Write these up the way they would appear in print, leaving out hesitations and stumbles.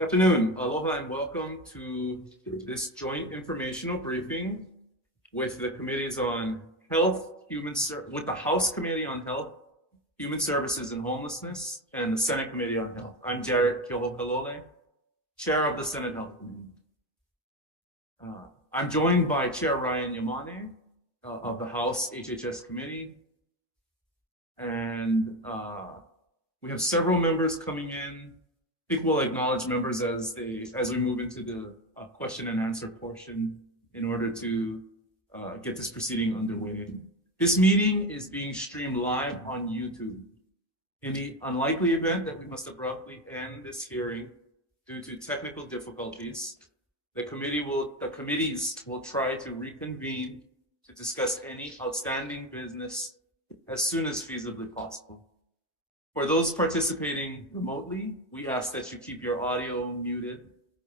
Good afternoon, aloha, and welcome to this joint informational briefing with the committees on health, with the House Committee on Health, Human Services, and Homelessness, and the Senate Committee on Health. I'm Jarrett Kyohokalole, Chair of the Senate Health Committee. I'm joined by Chair Ryan Yamane of the House HHS Committee, and we have several members coming in. I think we'll acknowledge members as we move into the question and answer portion in order to get this proceeding underway. This meeting is being streamed live on YouTube. In the unlikely event that we must abruptly end this hearing due to technical difficulties, the committees will try to reconvene to discuss any outstanding business as soon as feasibly possible. For those participating remotely, we ask that you keep your audio muted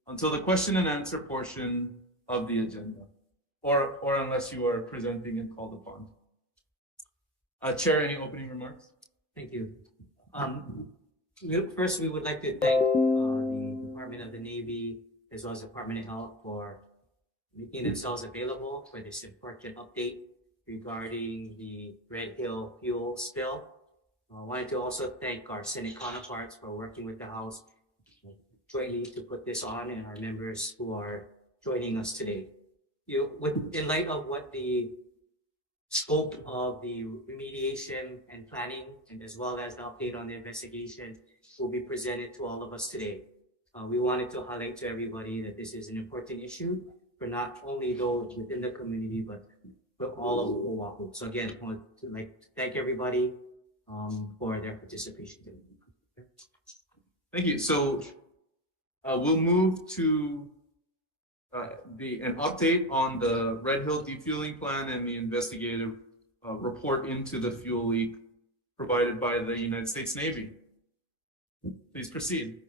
until the question and answer portion of the agenda, or unless you are presenting and called upon. Chair, any opening remarks? Thank you. First, we would like to thank the Department of the Navy as well as the Department of Health for making themselves available for this important update regarding the Red Hill fuel spill. I wanted to also thank our Senate counterparts for working with the House jointly to put this on, and our members who are joining us today. In light of what the scope of the remediation and planning, and as well as the update on the investigation, will be presented to all of us today. We wanted to highlight to everybody that this is an important issue for not only those within the community, but for all of Oahu. So again, I want to thank everybody for their participation. Thank you. So we'll move to an update on the Red Hill defueling plan and the investigative report into the fuel leak provided by the United States Navy. Please proceed.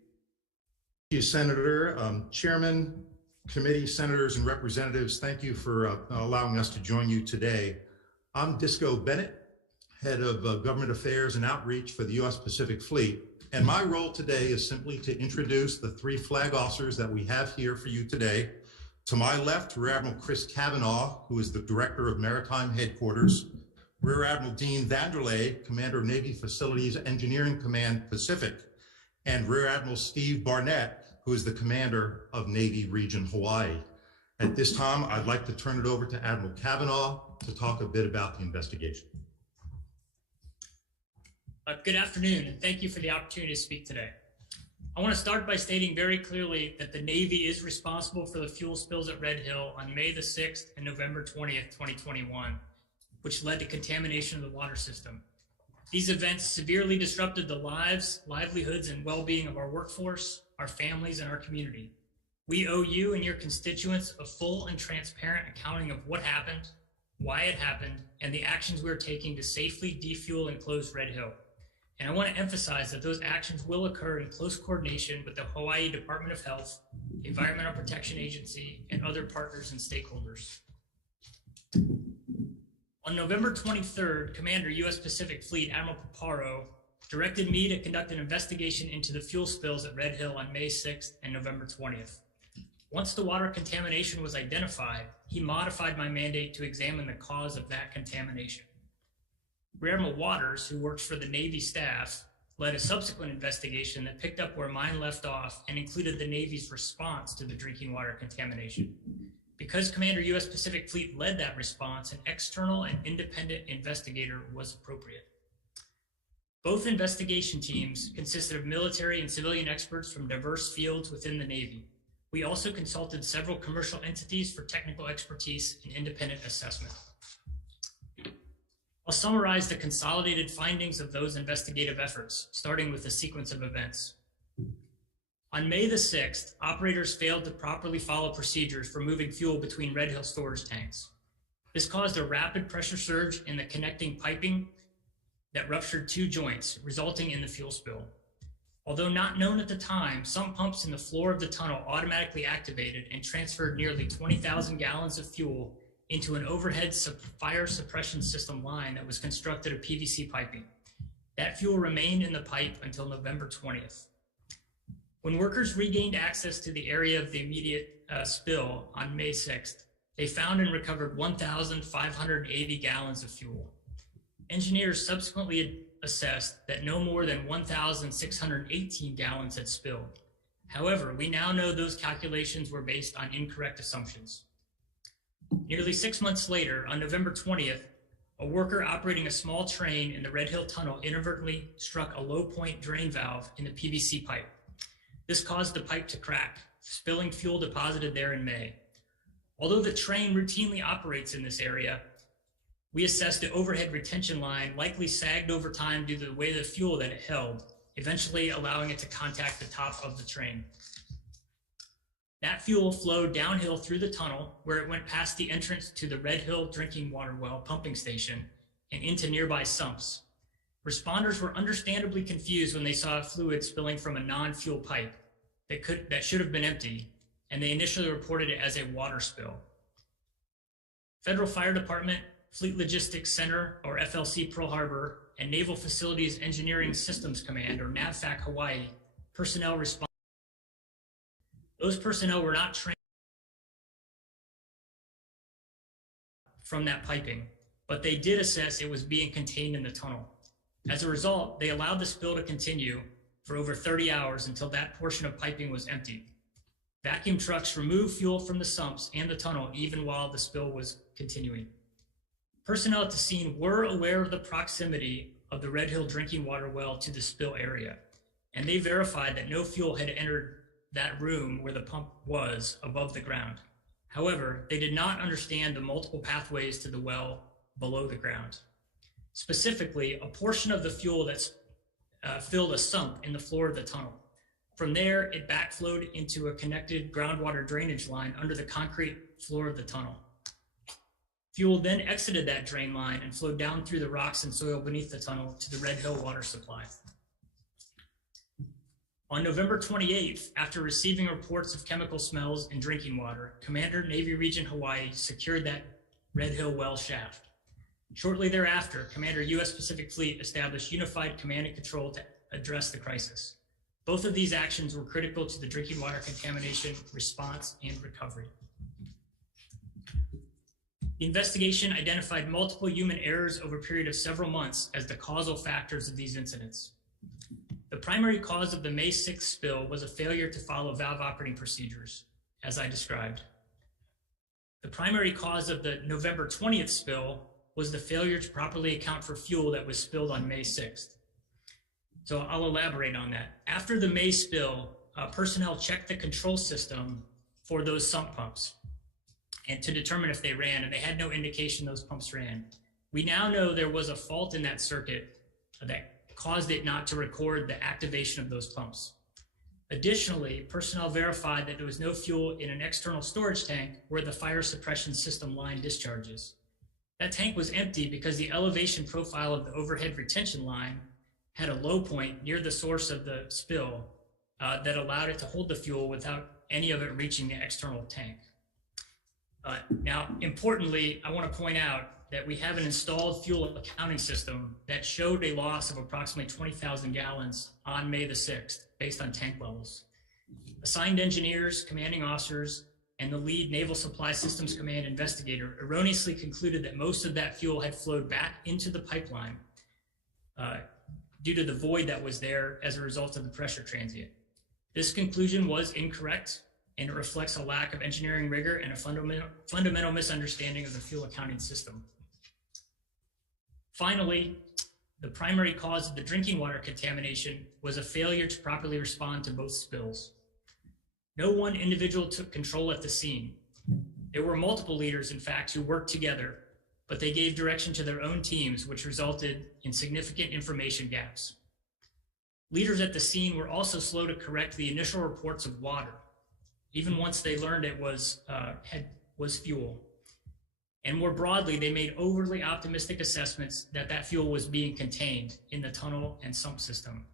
Thank you, Senator. Chairman, committee, senators, and representatives, thank you for allowing us to join you today. I'm Disco Bennett, Head of Government Affairs and Outreach for the U.S. Pacific Fleet. And my role today is simply to introduce the three flag officers that we have here for you today. To my left, Rear Admiral Chris Cavanaugh, who is the Director of Maritime Headquarters, Rear Admiral Dean Vanderlei, Commander of Navy Facilities Engineering Command Pacific, and Rear Admiral Steve Barnett, who is the Commander of Navy Region Hawaii. At this time, I'd like to turn it over to Admiral Cavanaugh to talk a bit about the investigation. Good afternoon, and thank you for the opportunity to speak today. I want to start by stating very clearly that the Navy is responsible for the fuel spills at Red Hill on May the 6th and November 20th, 2021, which led to contamination of the water system. These events severely disrupted the lives, livelihoods, and well-being of our workforce, our families, and our community. We owe you and your constituents a full and transparent accounting of what happened, why it happened, and the actions we're taking to safely defuel and close Red Hill. And I want to emphasize that those actions will occur in close coordination with the Hawaii Department of Health, the Environmental Protection Agency, and other partners and stakeholders. On November 23rd, Commander U.S. Pacific Fleet Admiral Paparo directed me to conduct an investigation into the fuel spills at Red Hill on May 6th and November 20th. Once the water contamination was identified, he modified my mandate to examine the cause of that contamination. Rear Admiral Waters, who works for the Navy staff, led a subsequent investigation that picked up where mine left off and included the Navy's response to the drinking water contamination. Because Commander U.S. Pacific Fleet led that response, an external and independent investigator was appropriate. Both investigation teams consisted of military and civilian experts from diverse fields within the Navy. We also consulted several commercial entities for technical expertise and independent assessment. I'll summarize the consolidated findings of those investigative efforts, starting with the sequence of events. On May the 6th, operators failed to properly follow procedures for moving fuel between Red Hill storage tanks. This caused a rapid pressure surge in the connecting piping that ruptured two joints, resulting in the fuel spill. Although not known at the time, some pumps in the floor of the tunnel automatically activated and transferred nearly 20,000 gallons of fuel into an overhead fire suppression system line that was constructed of PVC piping. That fuel remained in the pipe until November 20th. When workers regained access to the area of the immediate spill on May 6th, they found and recovered 1,580 gallons of fuel. Engineers subsequently assessed that no more than 1,618 gallons had spilled. However, we now know those calculations were based on incorrect assumptions. Nearly 6 months later, on November 20th, a worker operating a small train in the Red Hill Tunnel inadvertently struck a low-point drain valve in the PVC pipe. This caused the pipe to crack, spilling fuel deposited there in May. Although the train routinely operates in this area, we assessed the overhead retention line likely sagged over time due to the weight of the fuel that it held, eventually allowing it to contact the top of the train. That fuel flowed downhill through the tunnel, where it went past the entrance to the Red Hill drinking water well pumping station and into nearby sumps. Responders were understandably confused when they saw fluid spilling from a non-fuel pipe that should have been empty, and they initially reported it as a water spill. Federal Fire Department, Fleet Logistics Center, or FLC Pearl Harbor, and Naval Facilities Engineering Systems Command, or NAVFAC Hawaii, personnel responded. Those personnel were not trained from that piping, but they did assess it was being contained in the tunnel. As a result, they allowed the spill to continue for over 30 hours until that portion of piping was emptied. Vacuum trucks removed fuel from the sumps and the tunnel even while the spill was continuing. Personnel at the scene were aware of the proximity of the Red Hill drinking water well to the spill area, and they verified that no fuel had entered that room where the pump was above the ground. However, they did not understand the multiple pathways to the well below the ground. Specifically, a portion of the fuel that's filled a sump in the floor of the tunnel. From there, it backflowed into a connected groundwater drainage line under the concrete floor of the tunnel. Fuel then exited that drain line and flowed down through the rocks and soil beneath the tunnel to the Red Hill water supply. On November 28th, after receiving reports of chemical smells in drinking water, Commander Navy Region Hawaii secured that Red Hill well shaft. Shortly thereafter, Commander U.S. Pacific Fleet established unified command and control to address the crisis. Both of these actions were critical to the drinking water contamination response and recovery. The investigation identified multiple human errors over a period of several months as the causal factors of these incidents. The primary cause of the May 6th spill was a failure to follow valve operating procedures, as I described. The primary cause of the November 20th spill was the failure to properly account for fuel that was spilled on May 6th. So I'll elaborate on that. After the May spill, personnel checked the control system for those sump pumps and to determine if they ran, and they had no indication those pumps ran. We now know there was a fault in that circuit that caused it not to record the activation of those pumps. Additionally, personnel verified that there was no fuel in an external storage tank where the fire suppression system line discharges. That tank was empty because the elevation profile of the overhead retention line had a low point near the source of the spill that allowed it to hold the fuel without any of it reaching the external tank. Now, importantly, I want to point out that we have an installed fuel accounting system that showed a loss of approximately 20,000 gallons on May the 6th, based on tank levels. Assigned engineers, commanding officers, and the lead Naval Supply Systems Command investigator erroneously concluded that most of that fuel had flowed back into the pipeline due to the void that was there as a result of the pressure transient. This conclusion was incorrect, and it reflects a lack of engineering rigor and a fundamental misunderstanding of the fuel accounting system. Finally, the primary cause of the drinking water contamination was a failure to properly respond to both spills. No one individual took control at the scene. There were multiple leaders, in fact, who worked together, but they gave direction to their own teams, which resulted in significant information gaps. Leaders at the scene were also slow to correct the initial reports of water, even once they learned it was fuel. And more broadly, they made overly optimistic assessments that fuel was being contained in the tunnel and sump system.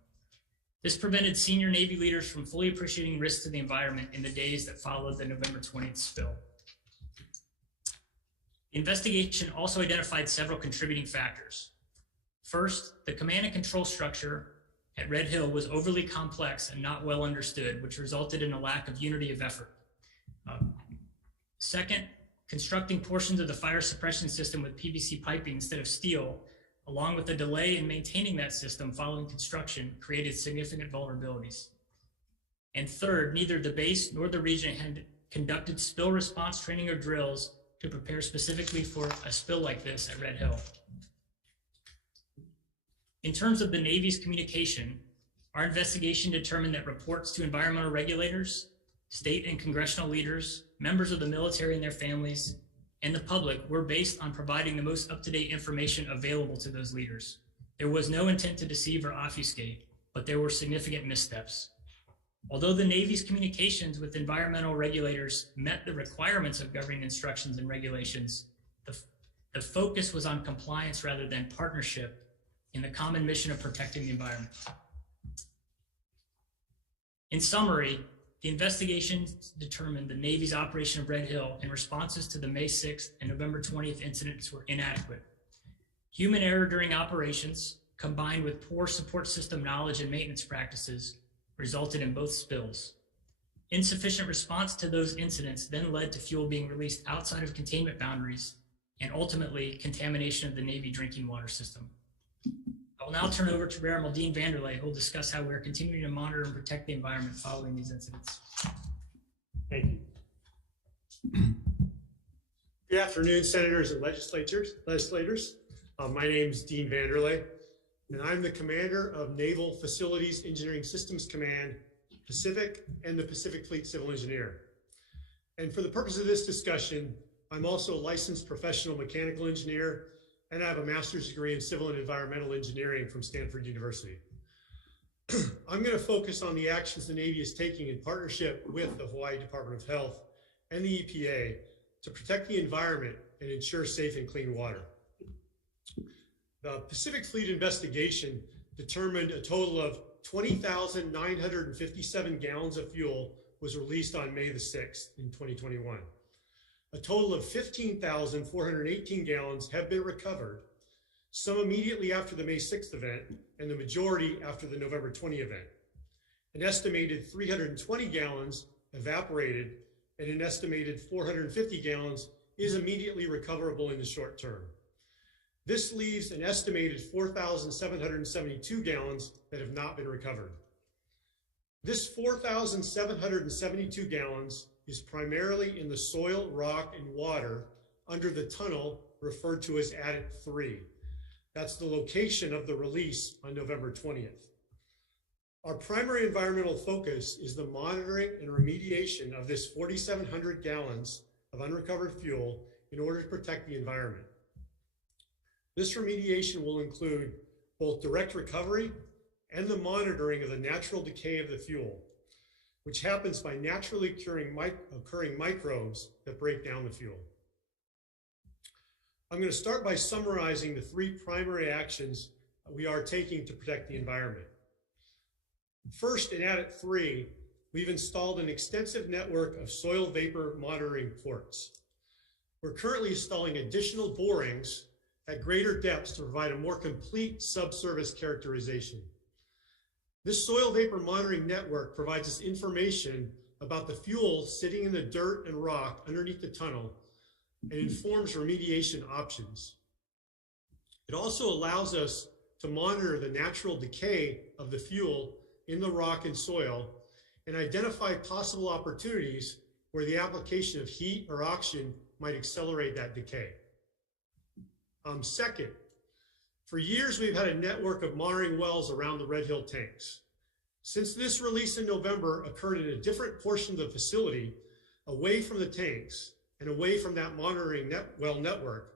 This prevented senior Navy leaders from fully appreciating risks to the environment in the days that followed the November 20th spill. The investigation also identified several contributing factors. First, the command and control structure at Red Hill was overly complex and not well understood, which resulted in a lack of unity of effort. Second, constructing portions of the fire suppression system with PVC piping instead of steel, along with a delay in maintaining that system following construction, created significant vulnerabilities. And third, neither the base nor the region had conducted spill response training or drills to prepare specifically for a spill like this at Red Hill. In terms of the Navy's communication, our investigation determined that reports to environmental regulators, state and congressional leaders, members of the military and their families, and the public were based on providing the most up-to-date information available to those leaders. There was no intent to deceive or obfuscate, but there were significant missteps. Although the Navy's communications with environmental regulators met the requirements of governing instructions and regulations, the focus was on compliance rather than partnership in the common mission of protecting the environment. In summary, the investigation determined the Navy's operation of Red Hill and responses to the May 6th and November 20th incidents were inadequate. Human error during operations, combined with poor support system knowledge and maintenance practices, resulted in both spills. Insufficient response to those incidents then led to fuel being released outside of containment boundaries and ultimately contamination of the Navy drinking water system. I will now turn over to Rear Admiral Dean Vanderlei, who will discuss how we are continuing to monitor and protect the environment following these incidents. Thank you. Good afternoon, senators and legislators. My name is Dean Vanderlei, and I'm the commander of Naval Facilities Engineering Systems Command, Pacific, and the Pacific Fleet Civil Engineer. And for the purpose of this discussion, I'm also a licensed professional mechanical engineer, and I have a master's degree in civil and environmental engineering from Stanford University. I'm going to focus on the actions the Navy is taking in partnership with the Hawaii Department of Health and the EPA to protect the environment and ensure safe and clean water. The Pacific Fleet investigation determined a total of 20,957 gallons of fuel was released on May the 6th in 2021. A total of 15,418 gallons have been recovered, some immediately after the May 6th event and the majority after the November 20 event. An estimated 320 gallons evaporated and an estimated 450 gallons is immediately recoverable in the short term. This leaves an estimated 4,772 gallons that have not been recovered. This 4,772 gallons is primarily in the soil, rock, and water under the tunnel referred to as Adit 3. That's the location of the release on November 20th. Our primary environmental focus is the monitoring and remediation of this 4,700 gallons of unrecovered fuel in order to protect the environment. This remediation will include both direct recovery and the monitoring of the natural decay of the fuel, which happens by naturally occurring microbes that break down the fuel. I'm going to start by summarizing the three primary actions we are taking to protect the environment. First, in Adit 3, we've installed an extensive network of soil vapor monitoring ports. We're currently installing additional borings at greater depths to provide a more complete subsurface characterization. This soil vapor monitoring network provides us information about the fuel sitting in the dirt and rock underneath the tunnel and informs remediation options. It also allows us to monitor the natural decay of the fuel in the rock and soil and identify possible opportunities where the application of heat or oxygen might accelerate that decay. Second, for years we've had a network of monitoring wells around the Red Hill tanks. Since this release in November occurred in a different portion of the facility, away from the tanks and away from that monitoring well network,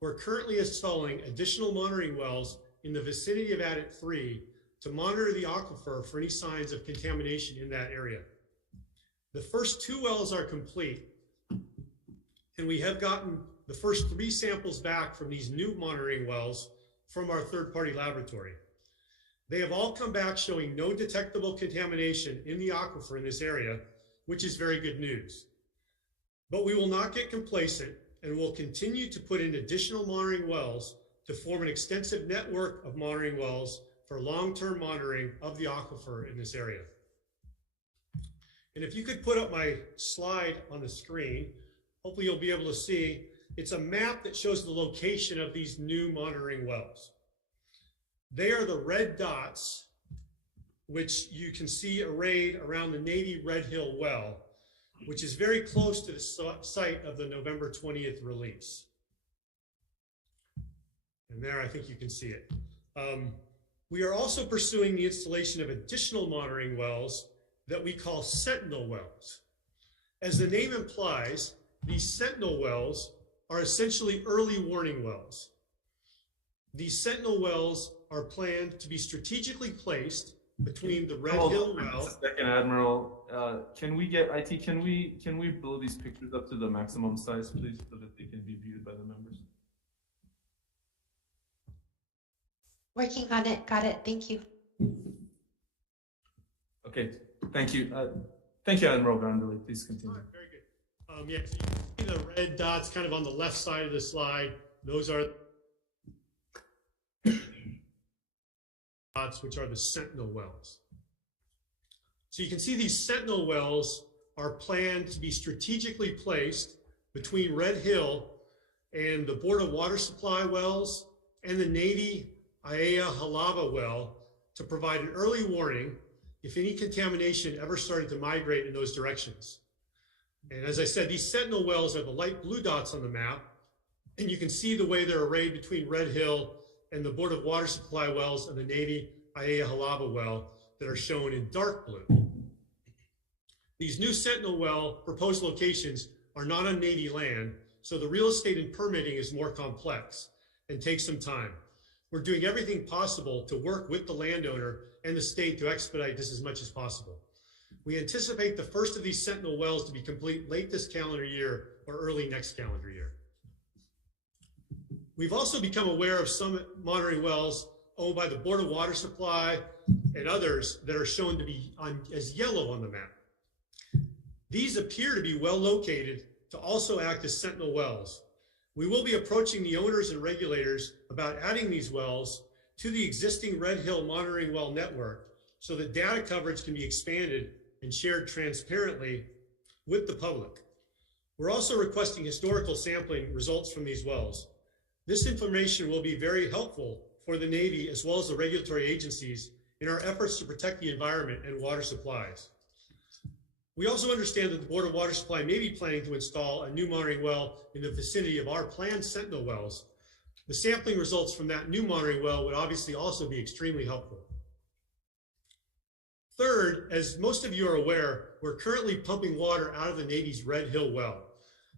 we're currently installing additional monitoring wells in the vicinity of Adit 3 to monitor the aquifer for any signs of contamination in that area. The first two wells are complete, and we have gotten the first 3 samples back from these new monitoring wells from our third-party laboratory. They have all come back showing no detectable contamination in the aquifer in this area, which is very good news. But we will not get complacent and will continue to put in additional monitoring wells to form an extensive network of monitoring wells for long-term monitoring of the aquifer in this area. And if you could put up my slide on the screen, hopefully you'll be able to see, it's a map that shows the location of these new monitoring wells. They are the red dots, which you can see arrayed around the Navy Red Hill well, which is very close to the site of the November 20th release. And there, I think you can see it. We are also pursuing the installation of additional monitoring wells that we call Sentinel Wells. As the name implies, these Sentinel Wells are essentially early warning wells. These Sentinel Wells are planned to be strategically placed between the Red Hill well. Just a second, Admiral. Can we get IT? Can we blow these pictures up to the maximum size, please, so that they can be viewed by the members? Working on it. Got it. Thank you. Okay. Thank you. Thank you, Admiral Vanderlei. Please continue. All right, very good. Yeah, so you can see the red dots kind of on the left side of the slide. Those are dots, which are the Sentinel Wells. So you can see these Sentinel Wells are planned to be strategically placed between Red Hill and the Board of Water Supply wells and the Navy Aiea Halava well to provide an early warning if any contamination ever started to migrate in those directions. And as I said, these Sentinel wells are the light blue dots on the map, and you can see the way they're arrayed between Red Hill and the Board of Water Supply wells and the Navy Aiea Halava well that are shown in dark blue. These new Sentinel well proposed locations are not on Navy land, so the real estate and permitting is more complex and takes some time. We're doing everything possible to work with the landowner and the state to expedite this as much as possible. We anticipate the first of these Sentinel wells to be complete late this calendar year or early next calendar year. We've also become aware of some monitoring wells owned by the Board of Water Supply and others that are shown to be as yellow on the map. These appear to be well located to also act as Sentinel wells. We will be approaching the owners and regulators about adding these wells to the existing Red Hill monitoring well network so that data coverage can be expanded and shared transparently with the public. We're also requesting historical sampling results from these wells. This information will be very helpful for the Navy as well as the regulatory agencies in our efforts to protect the environment and water supplies. We also understand that the Board of Water Supply may be planning to install a new monitoring well in the vicinity of our planned Sentinel wells. The sampling results from that new monitoring well would obviously also be extremely helpful. Third, as most of you are aware, we're currently pumping water out of the Navy's Red Hill well,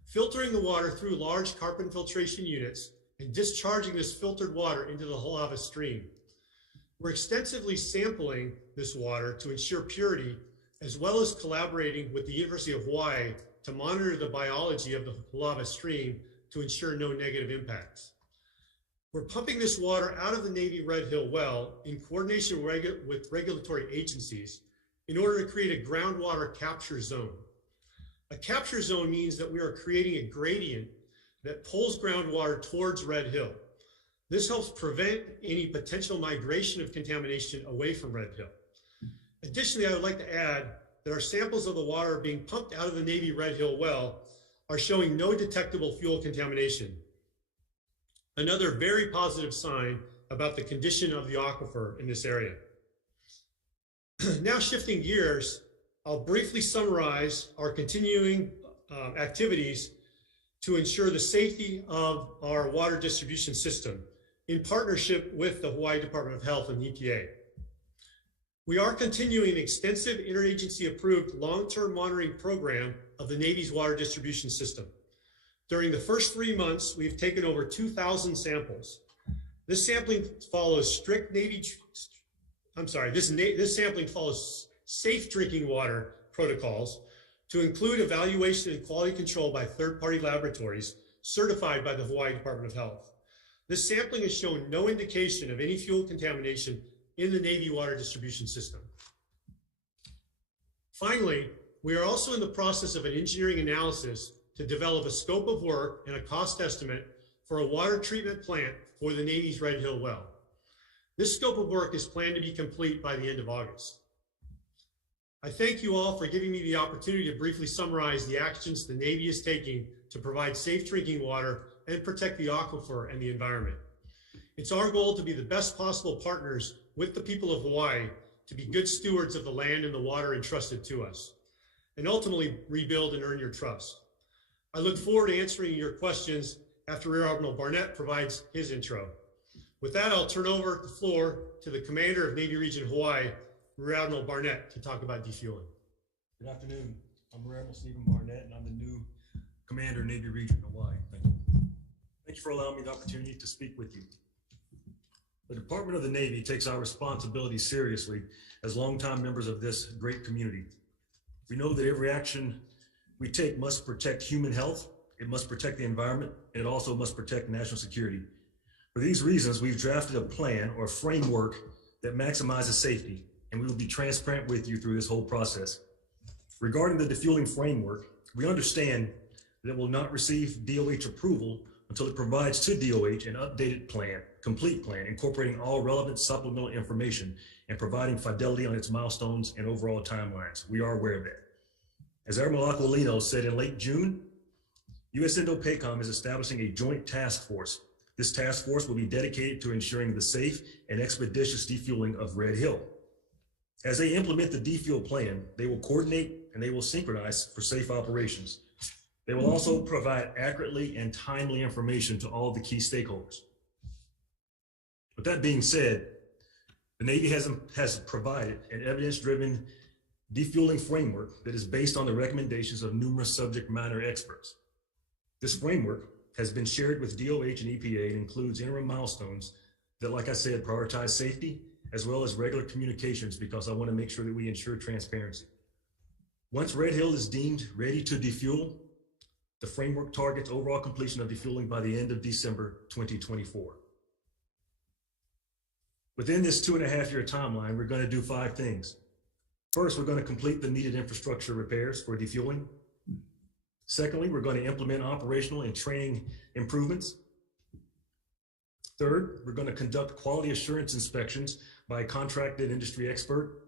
filtering the water through large carbon filtration units and discharging this filtered water into the Halava stream. We're extensively sampling this water to ensure purity, as well as collaborating with the University of Hawaii to monitor the biology of the Halava stream to ensure no negative impacts. We're pumping this water out of the Navy Red Hill well in coordination with regulatory agencies in order to create a groundwater capture zone. A capture zone means that we are creating a gradient that pulls groundwater towards Red Hill. This helps prevent any potential migration of contamination away from Red Hill. Additionally, I would like to add that our samples of the water being pumped out of the Navy Red Hill well are showing no detectable fuel contamination. Another very positive sign about the condition of the aquifer in this area. Now shifting gears, I'll briefly summarize our continuing activities to ensure the safety of our water distribution system in partnership with the Hawaii Department of Health and EPA. We are continuing an extensive interagency approved long-term monitoring program of the Navy's water distribution system. During the first 3 months, we've taken over 2,000 samples. This sampling follows this sampling follows safe drinking water protocols to include evaluation and quality control by third-party laboratories certified by the Hawaii Department of Health. This sampling has shown no indication of any fuel contamination in the Navy water distribution system. Finally, we are also in the process of an engineering analysis to develop a scope of work and a cost estimate for a water treatment plant for the Navy's Red Hill well. This scope of work is planned to be complete by the end of August. I thank you all for giving me the opportunity to briefly summarize the actions the Navy is taking to provide safe drinking water and protect the aquifer and the environment. It's our goal to be the best possible partners with the people of Hawaii, to be good stewards of the land and the water entrusted to us, and ultimately rebuild and earn your trust. I look forward to answering your questions after Rear Admiral Barnett provides his intro. With that, I'll turn over the floor to the Commander of Navy Region Hawaii, Rear Admiral Barnett, to talk about defueling. Good afternoon. I'm Rear Admiral Stephen Barnett, and I'm the new Commander, Navy Region Hawaii. Thank you. Thank you for allowing me the opportunity to speak with you. The Department of the Navy takes our responsibility seriously as longtime members of this great community. We know that every action we take must protect human health, it must protect the environment, and it also must protect national security. For these reasons, we've drafted a plan or framework that maximizes safety, and we will be transparent with you through this whole process. Regarding the defueling framework, we understand that it will not receive DOH approval until it provides to DOH an updated plan, complete plan, incorporating all relevant supplemental information and providing fidelity on its milestones and overall timelines. We are aware of that. As Admiral Aquilino said in late June, U.S. Indo-PACOM is establishing a joint task force. This task force will be dedicated to ensuring the safe and expeditious defueling of Red Hill. As they implement the defuel plan, they will coordinate and they will synchronize for safe operations. They will also provide accurately and timely information to all the key stakeholders. With that being said, the Navy has provided an evidence-driven defueling framework that is based on the recommendations of numerous subject matter experts. This framework has been shared with DOH and EPA and includes interim milestones that, like I said, prioritize safety as well as regular communications, because I want to make sure that we ensure transparency. Once Red Hill is deemed ready to defuel, the framework targets overall completion of defueling by the end of December 2024. Within this 2.5-year timeline, we're going to do 5 things. First, we're going to complete the needed infrastructure repairs for defueling. Secondly, we're going to implement operational and training improvements. Third, we're going to conduct quality assurance inspections by a contracted industry expert.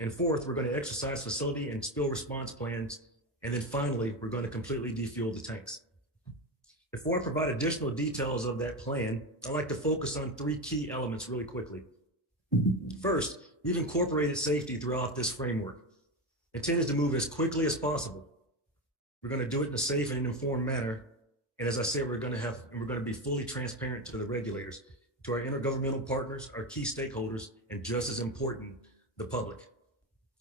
And fourth, we're going to exercise facility and spill response plans. And then finally, we're going to completely defuel the tanks. Before I provide additional details of that plan, I'd like to focus on 3 key elements really quickly. First, we've incorporated safety throughout this framework. Intent is to move as quickly as possible. We're going to do it in a safe and informed manner. And as I said, we're going to be fully transparent to the regulators, to our intergovernmental partners, our key stakeholders, and just as important, the public.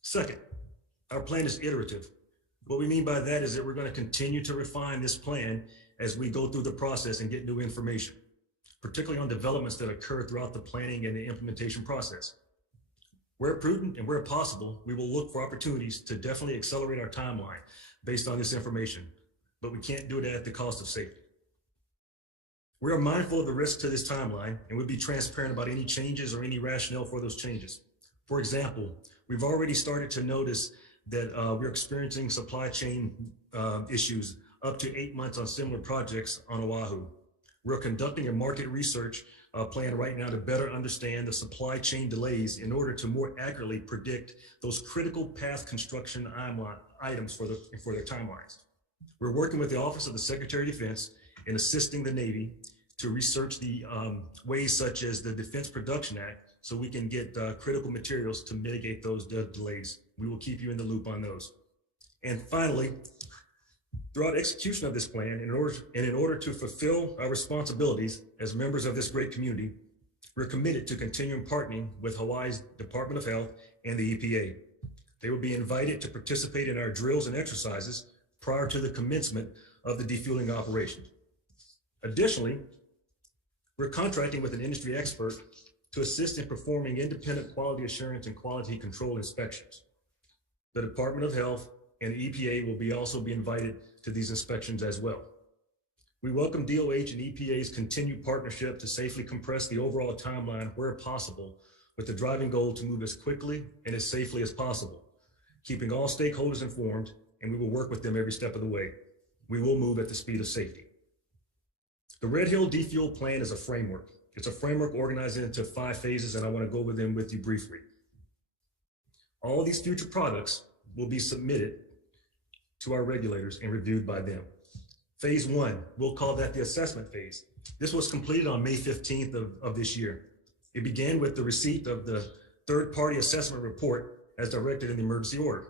Second, our plan is iterative. What we mean by that is that we're going to continue to refine this plan as we go through the process and get new information, particularly on developments that occur throughout the planning and the implementation process. Where prudent and where possible, we will look for opportunities to definitely accelerate our timeline based on this information, but we can't do it at the cost of safety. We are mindful of the risk to this timeline and would be transparent about any changes or any rationale for those changes. For example, we've already started to notice that we're experiencing supply chain issues up to 8 months on similar projects on Oahu. We're conducting a market research plan right now to better understand the supply chain delays in order to more accurately predict those critical path construction items for their timelines. We're working with the Office of the Secretary of Defense in assisting the Navy to research the ways such as the Defense Production Act so we can get critical materials to mitigate those delays. We will keep you in the loop on those. And finally, throughout execution of this plan, in order to fulfill our responsibilities as members of this great community, we're committed to continuing partnering with Hawaii's Department of Health and the EPA. They will be invited to participate in our drills and exercises prior to the commencement of the defueling operation. Additionally, we're contracting with an industry expert to assist in performing independent quality assurance and quality control inspections. The Department of Health and the EPA will also be invited to these inspections as well. We welcome DOH and EPA's continued partnership to safely compress the overall timeline where possible, with the driving goal to move as quickly and as safely as possible, keeping all stakeholders informed, and we will work with them every step of the way. We will move at the speed of safety. The Red Hill Defuel Plan is a framework. It's a framework organized into 5 phases, and I want to go over them with you briefly. All these future products will be submitted to our regulators and reviewed by them. Phase 1, we'll call that the assessment phase. This was completed on May 15th of this year. It began with the receipt of the third-party assessment report as directed in the emergency order.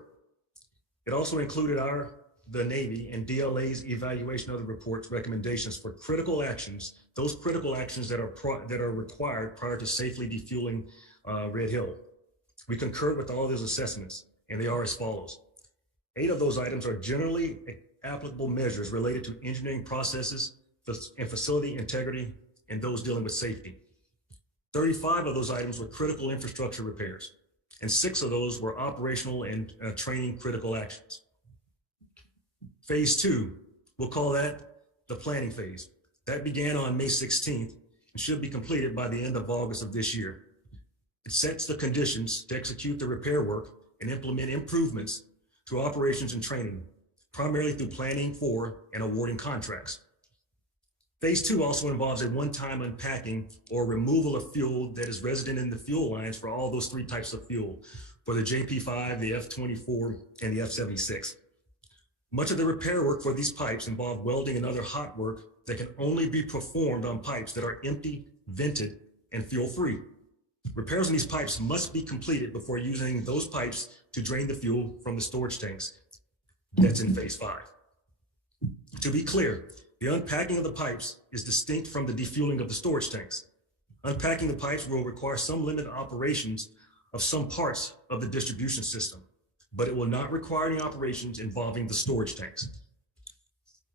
It also included the Navy and DLA's evaluation of the report's recommendations for critical actions, those critical actions that are required prior to safely defueling Red Hill. We concurred with all of those assessments, and they are as follows. 8 of those items are generally applicable measures related to engineering processes and facility integrity and those dealing with safety. 35 of those items were critical infrastructure repairs, and 6 of those were operational and training critical actions. Phase 2, we'll call that the planning phase. That began on May 16th and should be completed by the end of August of this year. It sets the conditions to execute the repair work and implement improvements to operations and training, primarily through planning for and awarding contracts. Phase 2 also involves a one-time unpacking or removal of fuel that is resident in the fuel lines for all those 3 types of fuel, for the JP5, the F24, and the F76. Much of the repair work for these pipes involve welding and other hot work that can only be performed on pipes that are empty, vented, and fuel-free. Repairs on these pipes must be completed before using those pipes to drain the fuel from the storage tanks. That's in phase 5. To be clear, the unpacking of the pipes is distinct from the defueling of the storage tanks. Unpacking the pipes will require some limited operations of some parts of the distribution system, but it will not require any operations involving the storage tanks.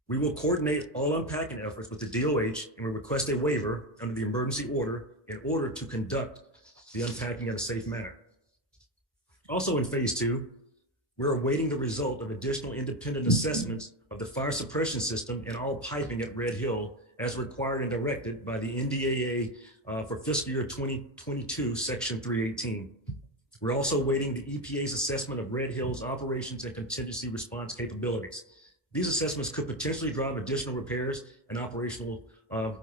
We will coordinate all unpacking efforts with the DOH and will request a waiver under the emergency order in order to conduct the unpacking in a safe manner. Also in phase 2, we're awaiting the result of additional independent assessments of the fire suppression system and all piping at Red Hill as required and directed by the NDAA for fiscal year 2022, section 318. We're also awaiting the EPA's assessment of Red Hill's operations and contingency response capabilities. These assessments could potentially drive additional repairs and operational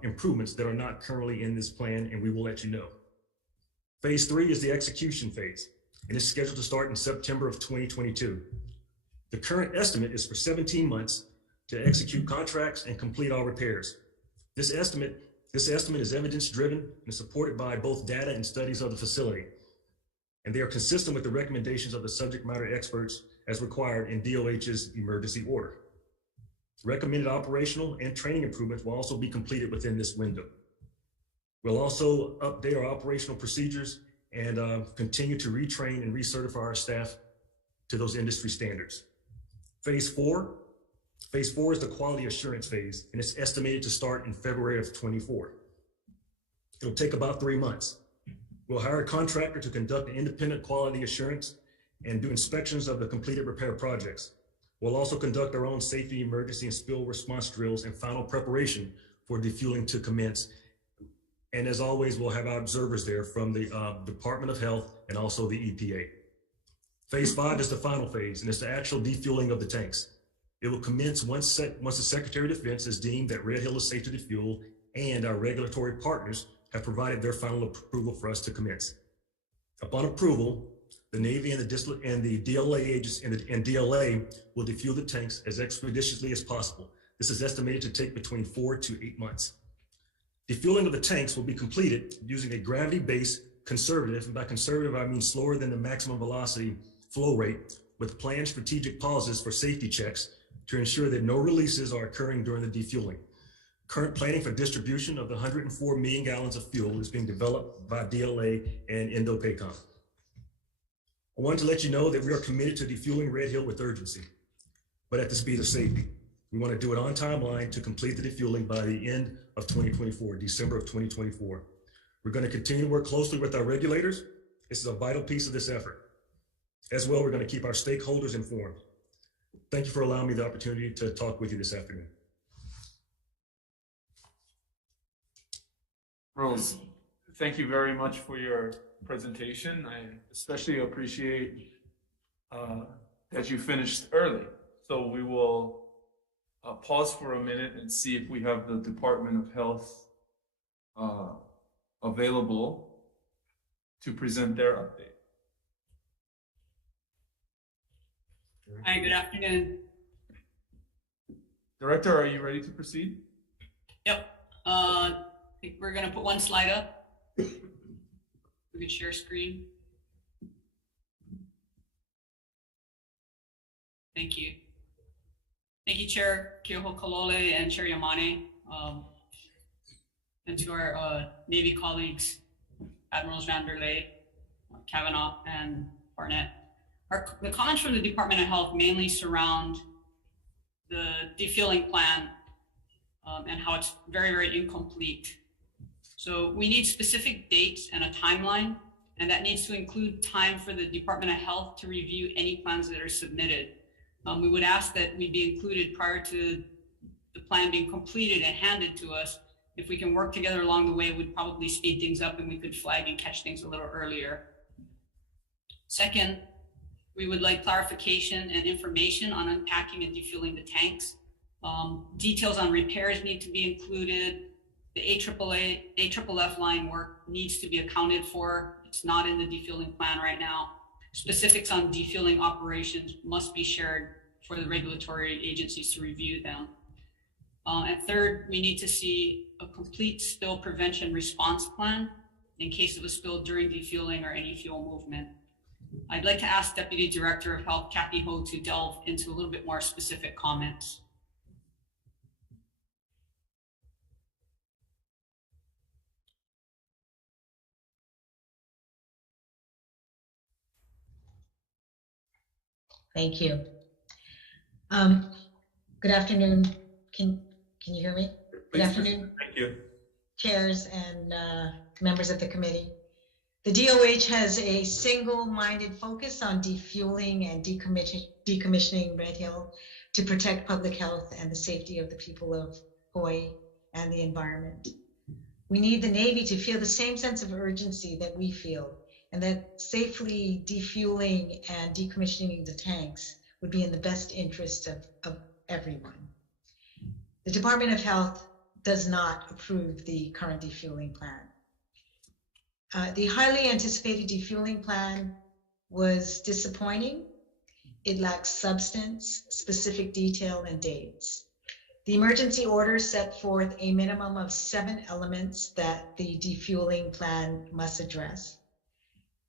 improvements that are not currently in this plan, and we will let you know. Phase 3 is the execution phase, and it's scheduled to start in September of 2022. The current estimate is for 17 months to execute contracts and complete all repairs. This estimate is evidence-driven and supported by both data and studies of the facility, and they are consistent with the recommendations of the subject matter experts as required in DOH's emergency order. Recommended operational and training improvements will also be completed within this window. We'll also update our operational procedures and continue to retrain and recertify our staff to those industry standards. Phase 4 is the quality assurance phase, and it's estimated to start in February of 24. It'll take about 3 months. We'll hire a contractor to conduct an independent quality assurance and do inspections of the completed repair projects. We'll also conduct our own safety, emergency, and spill response drills and final preparation for defueling to commence. And as always, we'll have our observers there from the Department of Health and also the EPA. Phase 5 is the final phase, and it's the actual defueling of the tanks. It will commence once the Secretary of Defense has deemed that Red Hill is safe to defuel and our regulatory partners have provided their final approval for us to commence. Upon approval, the Navy and the DLA agents and DLA will defuel the tanks as expeditiously as possible. This is estimated to take between 4 to 8 months. Defueling of the tanks will be completed using a gravity-based conservative, and by conservative I mean slower than the maximum velocity flow rate, with planned strategic pauses for safety checks to ensure that no releases are occurring during the defueling. Current planning for distribution of the 104 million gallons of fuel is being developed by DLA and INDOPACOM. I wanted to let you know that we are committed to defueling Red Hill with urgency, but at the speed of safety. We want to do it on timeline to complete the defueling by the end of 2024, December of 2024. We're going to continue to work closely with our regulators. This is a vital piece of this effort. As well, we're going to keep our stakeholders informed. Thank you for allowing me the opportunity to talk with you this afternoon. Rose, thank you very much for your presentation. I especially appreciate that you finished early. So we will pause for a minute and see if we have the Department of Health available to present their update. Hi, good afternoon. Director, are you ready to proceed? Yep. I think we're going to put one slide up. We could share screen. Thank you. Thank you, Chair Kyoho Kalole and Chair Yamane, and to our Navy colleagues, Admirals Vanderlei, Cavanaugh, and Barnett. The comments from the Department of Health mainly surround the defueling plan and how it's very, very incomplete. So we need specific dates and a timeline, and that needs to include time for the Department of Health to review any plans that are submitted. We would ask that we be included prior to the plan being completed and handed to us. If we can work together along the way, we'd probably speed things up and we could flag and catch things a little earlier. Second, we would like clarification and information on unpacking and defueling the tanks. Details on repairs need to be included. The AFFF line work needs to be accounted for. It's not in the defueling plan right now. Specifics on defueling operations must be shared for the regulatory agencies to review them. And third, we need to see a complete spill prevention response plan in case of a spill during defueling or any fuel movement. I'd like to ask Deputy Director of Health, Kathy Ho, to delve into a little bit more specific comments. Thank you. Good afternoon. Can you hear me? Good afternoon. Thank you. Chairs and members of the committee. The DOH has a single-minded focus on defueling and decommissioning Red Hill to protect public health and the safety of the people of Hawaii and the environment. We need the Navy to feel the same sense of urgency that we feel, and that safely defueling and decommissioning the tanks would be in the best interest of everyone. The Department of Health does not approve the current defueling plan. The highly anticipated defueling plan was disappointing. It lacks substance, specific detail, and dates. The emergency order set forth a minimum of 7 elements that the defueling plan must address.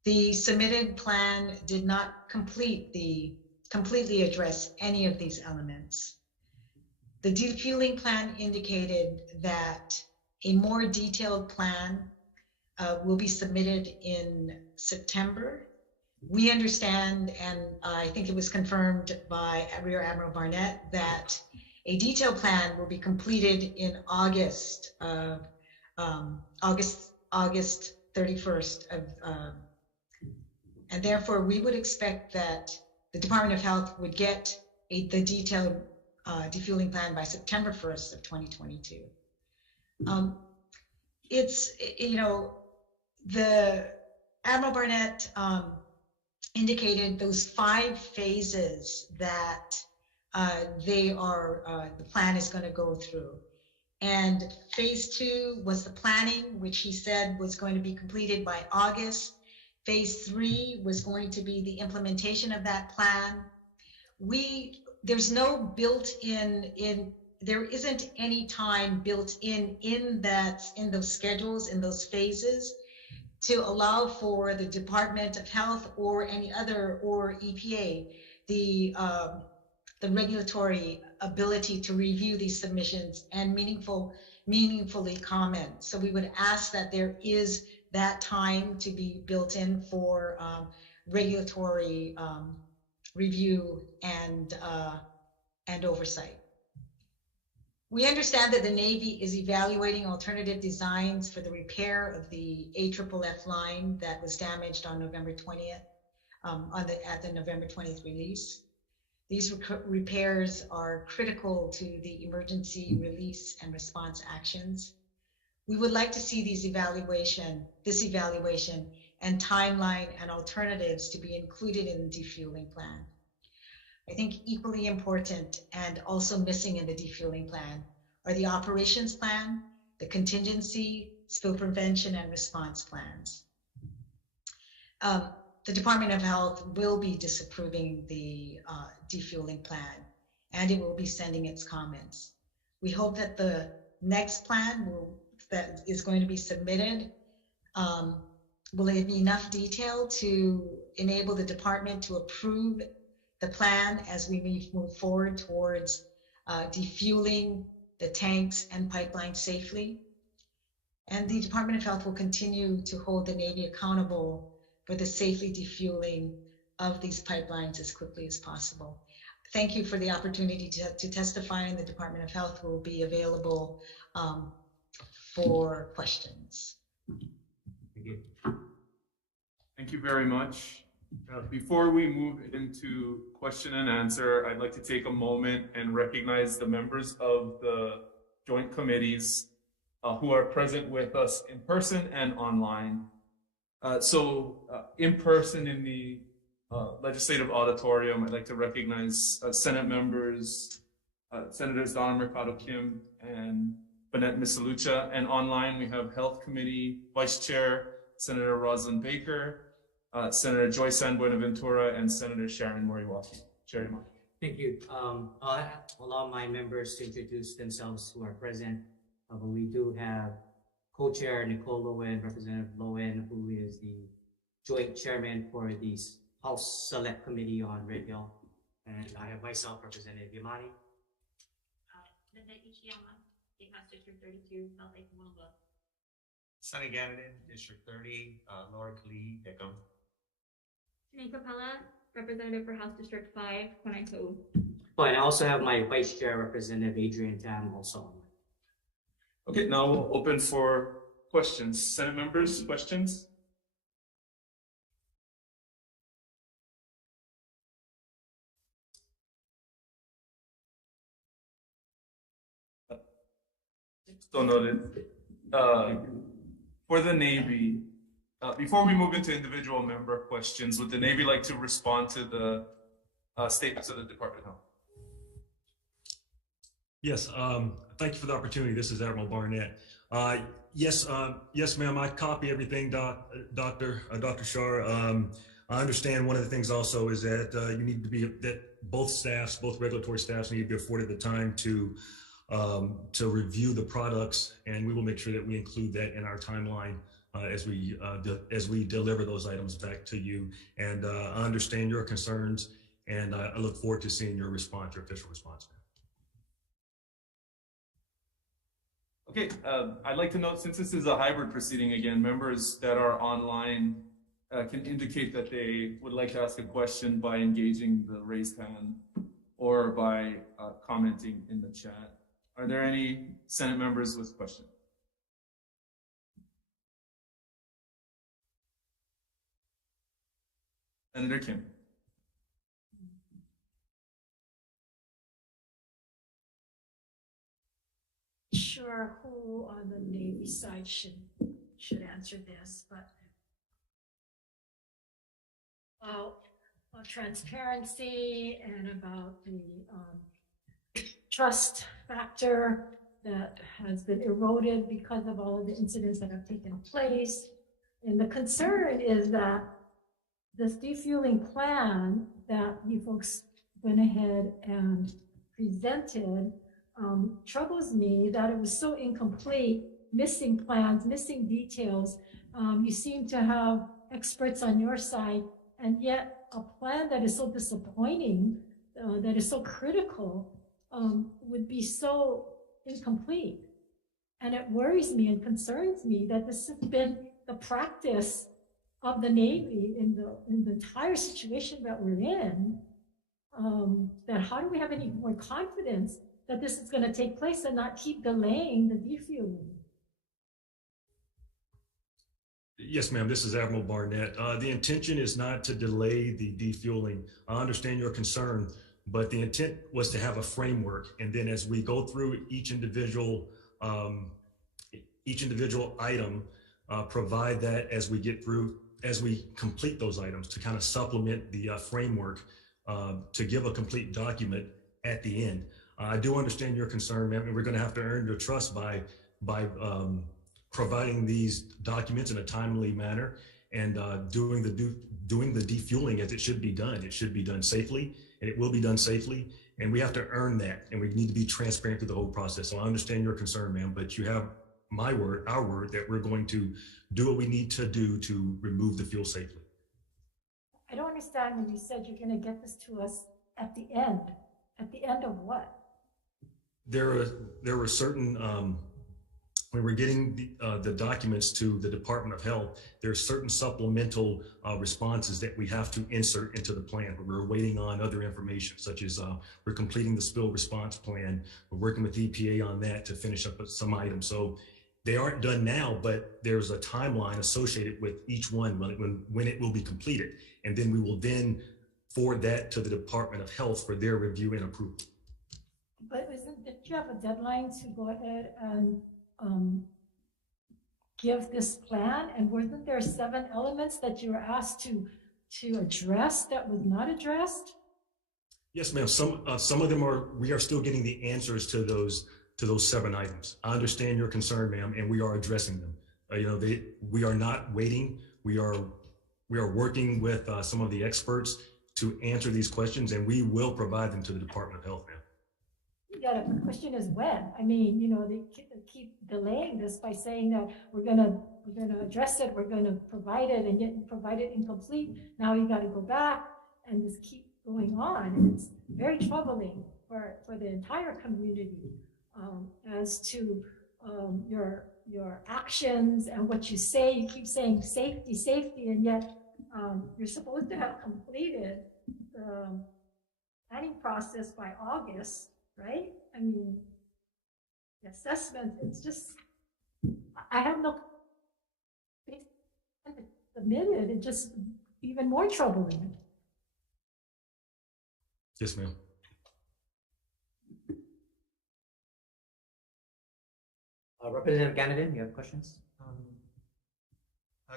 The submitted plan did not completely address any of these elements. The defueling plan indicated that a more detailed plan will be submitted in September. We understand, and I think it was confirmed by Rear Admiral Barnett, that a detailed plan will be completed in August 31st and therefore we would expect that the Department of Health would get the detailed defueling plan by September 1st of 2022. The Admiral Barnett indicated those 5 phases that the plan is going to go through. And phase 2 was the planning, which he said was going to be completed by August. Phase 3 was going to be the implementation of that plan. There's no built-in, there isn't any time built in those schedules, in those phases, to allow for the Department of Health or any other, or EPA, the regulatory ability to review these submissions and meaningfully comment. So we would ask that there is that time to be built in for regulatory review and oversight. We understand that the Navy is evaluating alternative designs for the repair of the AFFF line that was damaged on November 20th, at the November 20th release. These repairs are critical to the emergency release and response actions. We would like to see this evaluation and timeline and alternatives to be included in the defueling plan. I think equally important and also missing in the defueling plan are the operations plan, the contingency, spill prevention and response plans. The Department of Health will be disapproving the defueling plan, and it will be sending its comments. We hope that the next plan that is going to be submitted will have enough detail to enable the department to approve the plan as we move forward towards defueling the tanks and pipelines safely. And the Department of Health will continue to hold the Navy accountable for the safely defueling of these pipelines as quickly as possible. Thank you for the opportunity to testify, and the Department of Health will be available for questions. Thank you. Thank you very much. Before we move into question and answer, I'd like to take a moment and recognize the members of the joint committees who are present with us in person and online. In person in the Legislative Auditorium, I'd like to recognize Senate members, Senators Donna Mercado Kim and Bennett Misalucha, and online we have Health Committee Vice Chair Senator Rosalind Baker, Senator Joy San Buenaventura, and Senator Sharon Moriwaki. Chair, Thank you. I'll allow my members to introduce themselves who are present. But we do have Co-Chair Nicole Lowen, Representative Lowen, who is the Joint Chairman for the House Select Committee on Red Hill. And I have myself, Representative Yamani. Linda Ichiyama, State House District 32, Salt Lake, Moba. Sunny Ganaden, District 30, Laura Kali, Deckham. Janine Capella, Representative for House District 5, Konaiko. Oh, and I also have my Vice Chair, Representative Adrian Tam, also on. Okay, now we'll open for questions. Senate members, questions? So noted. For the Navy, before we move into individual member questions, would the Navy like to respond to the statements of the Department of Health? Yes, thank you for the opportunity. This is Admiral Barnett. Yes, ma'am, I copy everything, Dr. Shar. I understand one of the things also is that you need to be, that both regulatory staffs need to be afforded the time to review the products, and we will make sure that we include that in our timeline as we deliver those items back to you. And I understand your concerns, and I look forward to seeing your response, your official response. Okay, I'd like to note, since this is a hybrid proceeding again, members that are online can indicate that they would like to ask a question by engaging the raised hand or by commenting in the chat. Are there any Senate members with questions? Senator Kim. Sure, who on the Navy side should answer this, but about transparency and about the trust factor that has been eroded because of all of the incidents that have taken place. And the concern is that this defueling plan that you folks went ahead and presented troubles me that it was so incomplete, missing plans, missing details. You seem to have experts on your side, and yet a plan that is so disappointing, that is so critical, would be so incomplete. And it worries me and concerns me that this has been the practice of the Navy in the entire situation that we're in. That how do we have any more confidence that this is going to take place and not keep delaying the defueling? Yes, ma'am, this is Admiral Barnett. The intention is not to delay the defueling. I understand your concern, but the intent was to have a framework. And then as we go through each individual item, provide that as we get through, as we complete those items to kind of supplement the framework to give a complete document at the end. I do understand your concern, ma'am, and we're going to have to earn your trust by providing these documents in a timely manner and doing the defueling as it should be done. It should be done safely, and it will be done safely. And we have to earn that, and we need to be transparent through the whole process. So I understand your concern, ma'am, but you have my word, our word, that we're going to do what we need to do to remove the fuel safely. I don't understand when you said you're going to get this to us at the end. At the end of what? There were certain, when we're getting the documents to the Department of Health, there are certain supplemental responses that we have to insert into the plan. We're waiting on other information, such as we're completing the spill response plan. We're working with EPA on that to finish up with some items. So they aren't done now, but there's a timeline associated with each one when it will be completed. And then we will then forward that to the Department of Health for their review and approval. But did you have a deadline to go ahead and give this plan? And wasn't there 7 elements that you were asked to address that was not addressed? Yes, ma'am. Some of them we are still getting the answers to those 7 items. I understand your concern, ma'am, and we are addressing them. We are not waiting. We are working with some of the experts to answer these questions, and we will provide them to the Department of Health, ma'am. Yeah, the question is when. I mean, they keep delaying this by saying that we're gonna address it, we're gonna provide it, and yet you provide it incomplete. Now you got to go back and just keep going on, and it's very troubling for the entire community as to your actions and what you say. You keep saying safety, and yet you're supposed to have completed the planning process by August. Right? I mean, the assessment, it's just, I have no, the minute, it's just even more troubling. Yes, ma'am. Representative Ganadin, you have questions?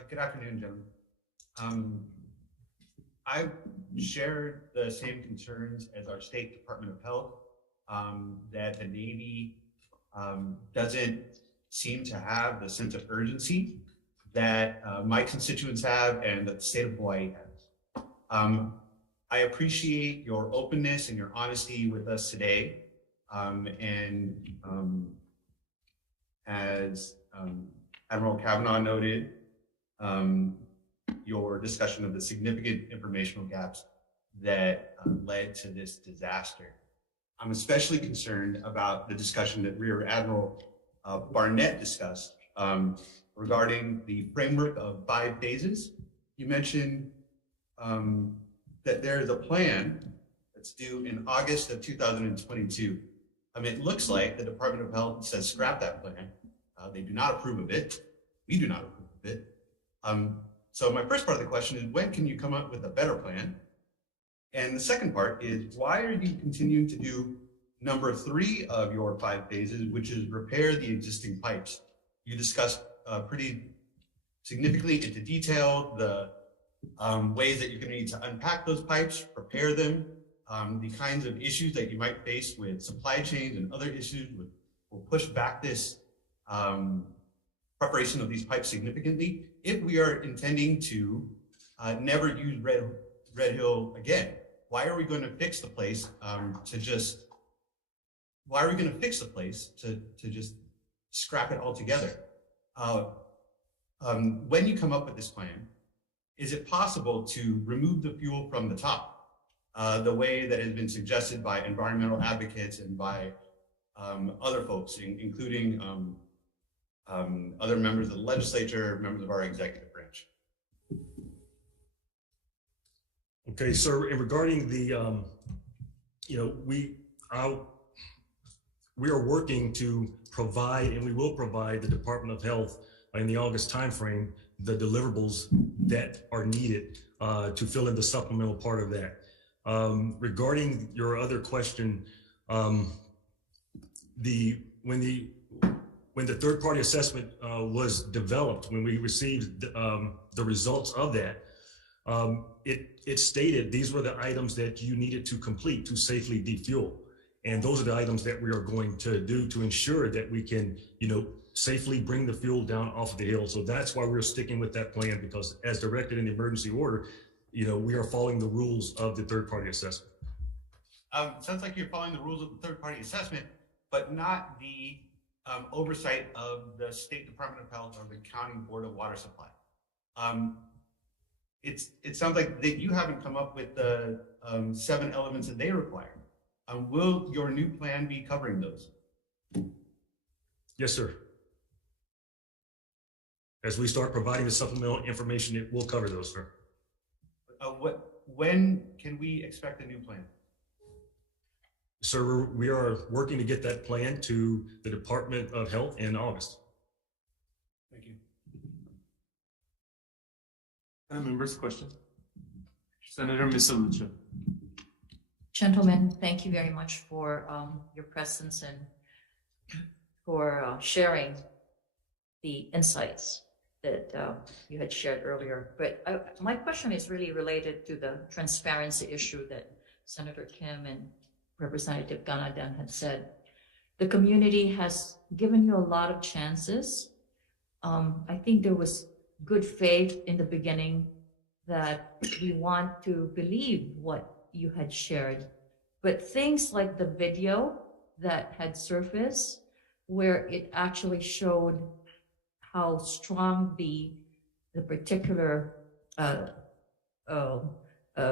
Good afternoon, gentlemen. I shared the same concerns as our State Department of Health. That the Navy doesn't seem to have the sense of urgency that my constituents have and that the state of Hawaii has. I appreciate your openness and your honesty with us today. As Admiral Cavanaugh noted, your discussion of the significant informational gaps that led to this disaster. I'm especially concerned about the discussion that Rear Admiral Barnett discussed regarding the framework of 5 phases. You mentioned that there is a plan that's due in August of 2022. It looks like the Department of Health says scrap that plan. They do not approve of it. We do not approve of it. So my first part of the question is, when can you come up with a better plan? And the second part is, why are you continuing to do number 3 of your 5 phases, which is repair the existing pipes? You discussed pretty significantly into detail the ways that you're going to need to unpack those pipes, repair them, the kinds of issues that you might face with supply chains and other issues will push back this preparation of these pipes significantly. If we are intending to never use Red Hill again, why are we going to fix the place to just scrap it altogether? When you come up with this plan, is it possible to remove the fuel from the top, the way that has been suggested by environmental advocates and by other folks, including other members of the legislature, members of our executive branch? Okay, sir, and regarding the, we are working to provide, and we will provide the Department of Health in the August timeframe, the deliverables that are needed to fill in the supplemental part of that. Regarding your other question, when the third-party assessment was developed, when we received the results of that, it stated these were the items that you needed to complete to safely defuel. And those are the items that we are going to do to ensure that we can, safely bring the fuel down off of the hill. So that's why we're sticking with that plan, because as directed in the emergency order, we are following the rules of the third-party assessment. Sounds like you're following the rules of the third-party assessment, but not the oversight of the State Department of Health or the County Board of Water Supply. It sounds like that you haven't come up with the 7 elements that they require. Will your new plan be covering those? Yes, sir. As we start providing the supplemental information, it will cover those, sir. When can we expect a new plan? Sir, we are working to get that plan to the Department of Health in August. Thank you. Members, question? Senator Misalucha. Gentlemen, thank you very much for your presence and for sharing the insights that you had shared earlier. But my question is really related to the transparency issue that Senator Kim and Representative Ganadan had said. The community has given you a lot of chances. I think there was good faith in the beginning that we want to believe what you had shared. But things like the video that had surfaced, where it actually showed how strong the particular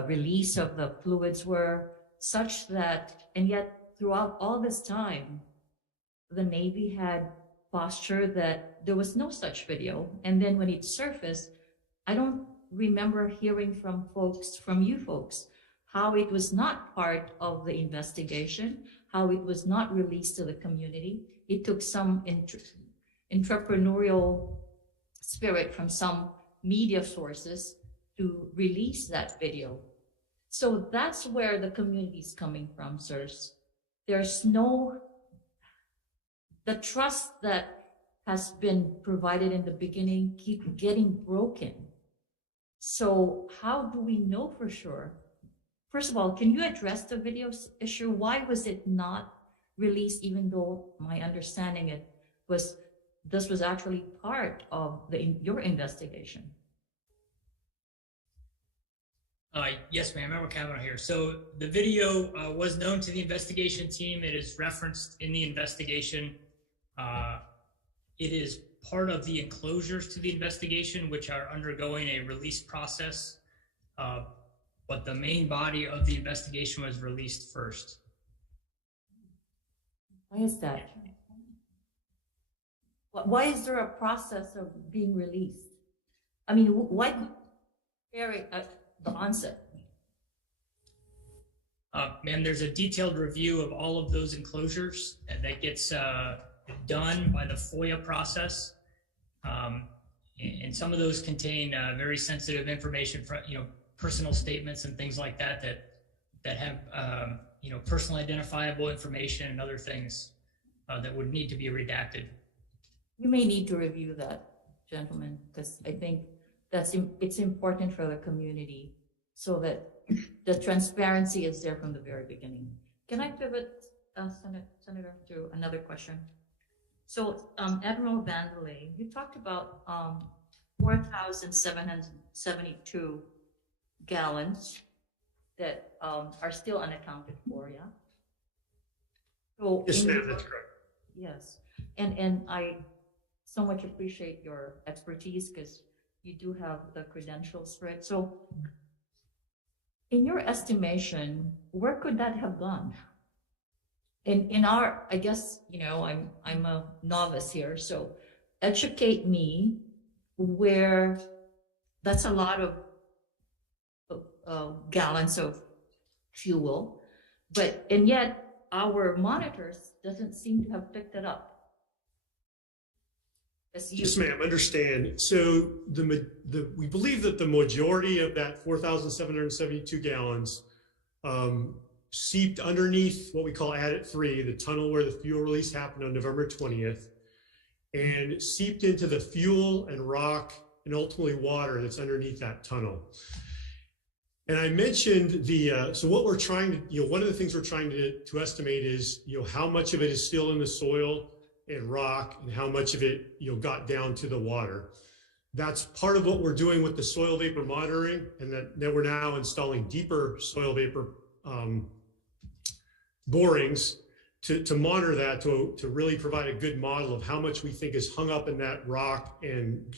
release of the fluids were, such that, and yet throughout all this time, the Navy had postured that there was no such video. And then when it surfaced, I don't remember hearing from you folks, how it was not part of the investigation, how it was not released to the community. It took some entrepreneurial spirit from some media sources to release that video. So that's where the community is coming from, sirs. There's the trust that has been provided in the beginning keep getting broken. So how do we know for sure? First of all, can you address the video issue? Why was it not released, even though my understanding was this was actually part of your investigation? Yes, ma'am. Admiral Cavanaugh here. So the video was known to the investigation team. It is referenced in the investigation. It is part of the enclosures to the investigation, which are undergoing a release process. But the main body of the investigation was released first. Why is that? Why is there a process of being released? I mean, why share it at the onset? Ma'am, there's a detailed review of all of those enclosures that gets done by the FOIA process. And some of those contain very sensitive information, personal statements and things like that have personal identifiable information and other things that would need to be redacted. You may need to review that, gentlemen, because I think it's important for the community so that the transparency is there from the very beginning. Can I pivot, Senator, to another question? So, Admiral Vandelay, you talked about 4,772 gallons that are still unaccounted for, yeah? So yes, ma'am, that's correct. Yes, and I so much appreciate your expertise because you do have the credentials for it. So in your estimation, where could that have gone? In our, I guess, I'm a novice here, so educate me where that's a lot of gallons of fuel, and yet our monitors doesn't seem to have picked it up. Yes, ma'am, understand. So we believe that the majority of that 4,772 gallons seeped underneath what we call Adit 3, the tunnel where the fuel release happened on November 20th, and seeped into the fuel and rock and ultimately water that's underneath that tunnel. And I mentioned so what we're trying to, one of the things we're trying to estimate is, how much of it is still in the soil and rock and how much of it, got down to the water. That's part of what we're doing with the soil vapor monitoring, and that we're now installing deeper soil vapor borings to monitor that, to really provide a good model of how much we think is hung up in that rock and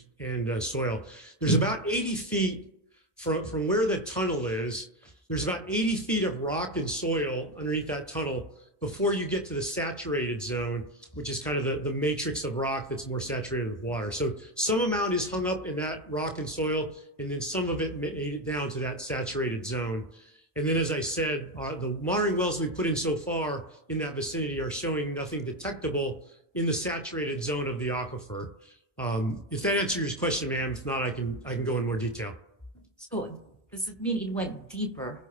soil. There's about 80 feet from where the tunnel is. There's about 80 feet of rock and soil underneath that tunnel before you get to the saturated zone, which is kind of the matrix of rock that's more saturated with water. So some amount is hung up in that rock and soil, and then some of it made it down to that saturated zone. And then, as I said, the monitoring wells we put in so far in that vicinity are showing nothing detectable in the saturated zone of the aquifer. If that answers your question, ma'am, if not, I can go in more detail. So does it mean it went deeper?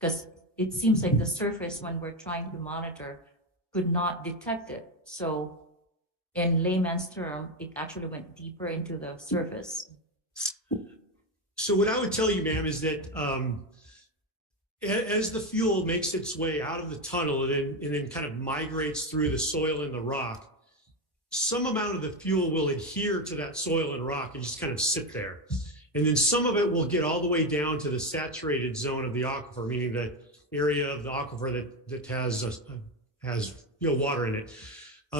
Because it seems like the surface, when we're trying to monitor, could not detect it. So in layman's term, it actually went deeper into the surface. So what I would tell you, ma'am, is that as the fuel makes its way out of the tunnel and then kind of migrates through the soil and the rock, some amount of the fuel will adhere to that soil and rock and just kind of sit there. And then some of it will get all the way down to the saturated zone of the aquifer, meaning the area of the aquifer that has water in it.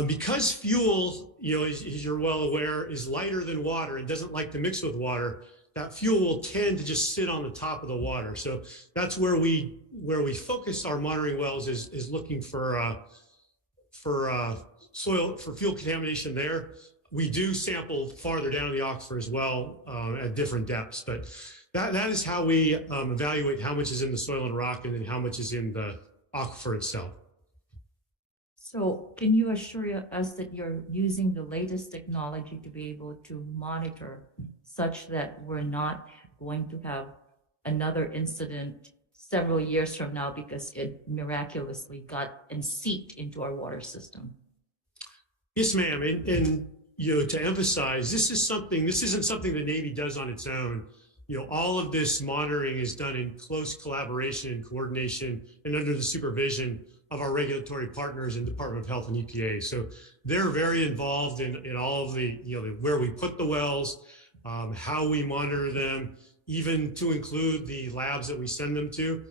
Because fuel, as you're well aware, is lighter than water and doesn't like to mix with water, that fuel will tend to just sit on the top of the water. So that's where we focus our monitoring wells, is looking for soil, for fuel contamination there. We do sample farther down the aquifer as well at different depths, but that is how we evaluate how much is in the soil and rock and then how much is in the aquifer itself. So can you assure us that you're using the latest technology to be able to monitor such that we're not going to have another incident several years from now because it miraculously got and seeped into our water system? Yes, ma'am. And to emphasize, this isn't something the Navy does on its own. All of this monitoring is done in close collaboration and coordination and under the supervision of our regulatory partners in Department of Health and EPA. So they're very involved in all of the, where we put the wells, how we monitor them, even to include the labs that we send them to.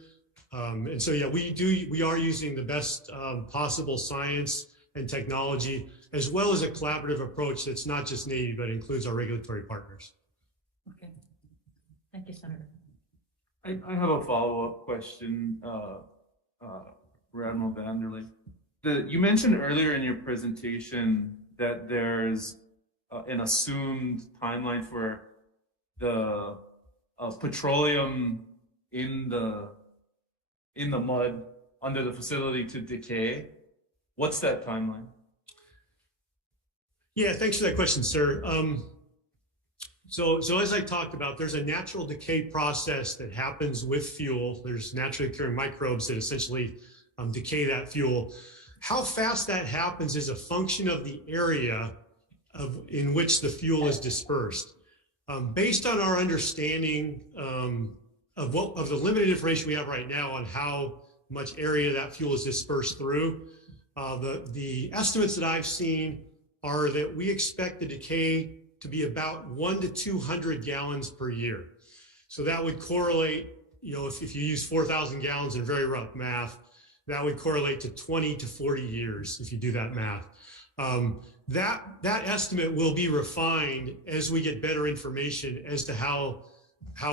And so, we are using the best possible science and technology, as well as a collaborative approach that's not just Navy, but includes our regulatory partners. Okay. Thank you, Senator. I have a follow-up question, for Admiral Vanderlei. You mentioned earlier in your presentation that there's an assumed timeline for the petroleum in the mud under the facility to decay. What's that timeline? Yeah, thanks for that question, sir. So as I talked about, there's a natural decay process that happens with fuel. There's naturally occurring microbes that essentially decay that fuel. How fast that happens is a function of the area in which the fuel is dispersed. Based on our understanding of the limited information we have right now on how much area that fuel is dispersed through, the estimates that I've seen are that we expect the decay to be about 1 to 200 gallons per year. So that would correlate, if you use 4,000 gallons in very rough math, that would correlate to 20 to 40 years if you do that math. That estimate will be refined as we get better information as to how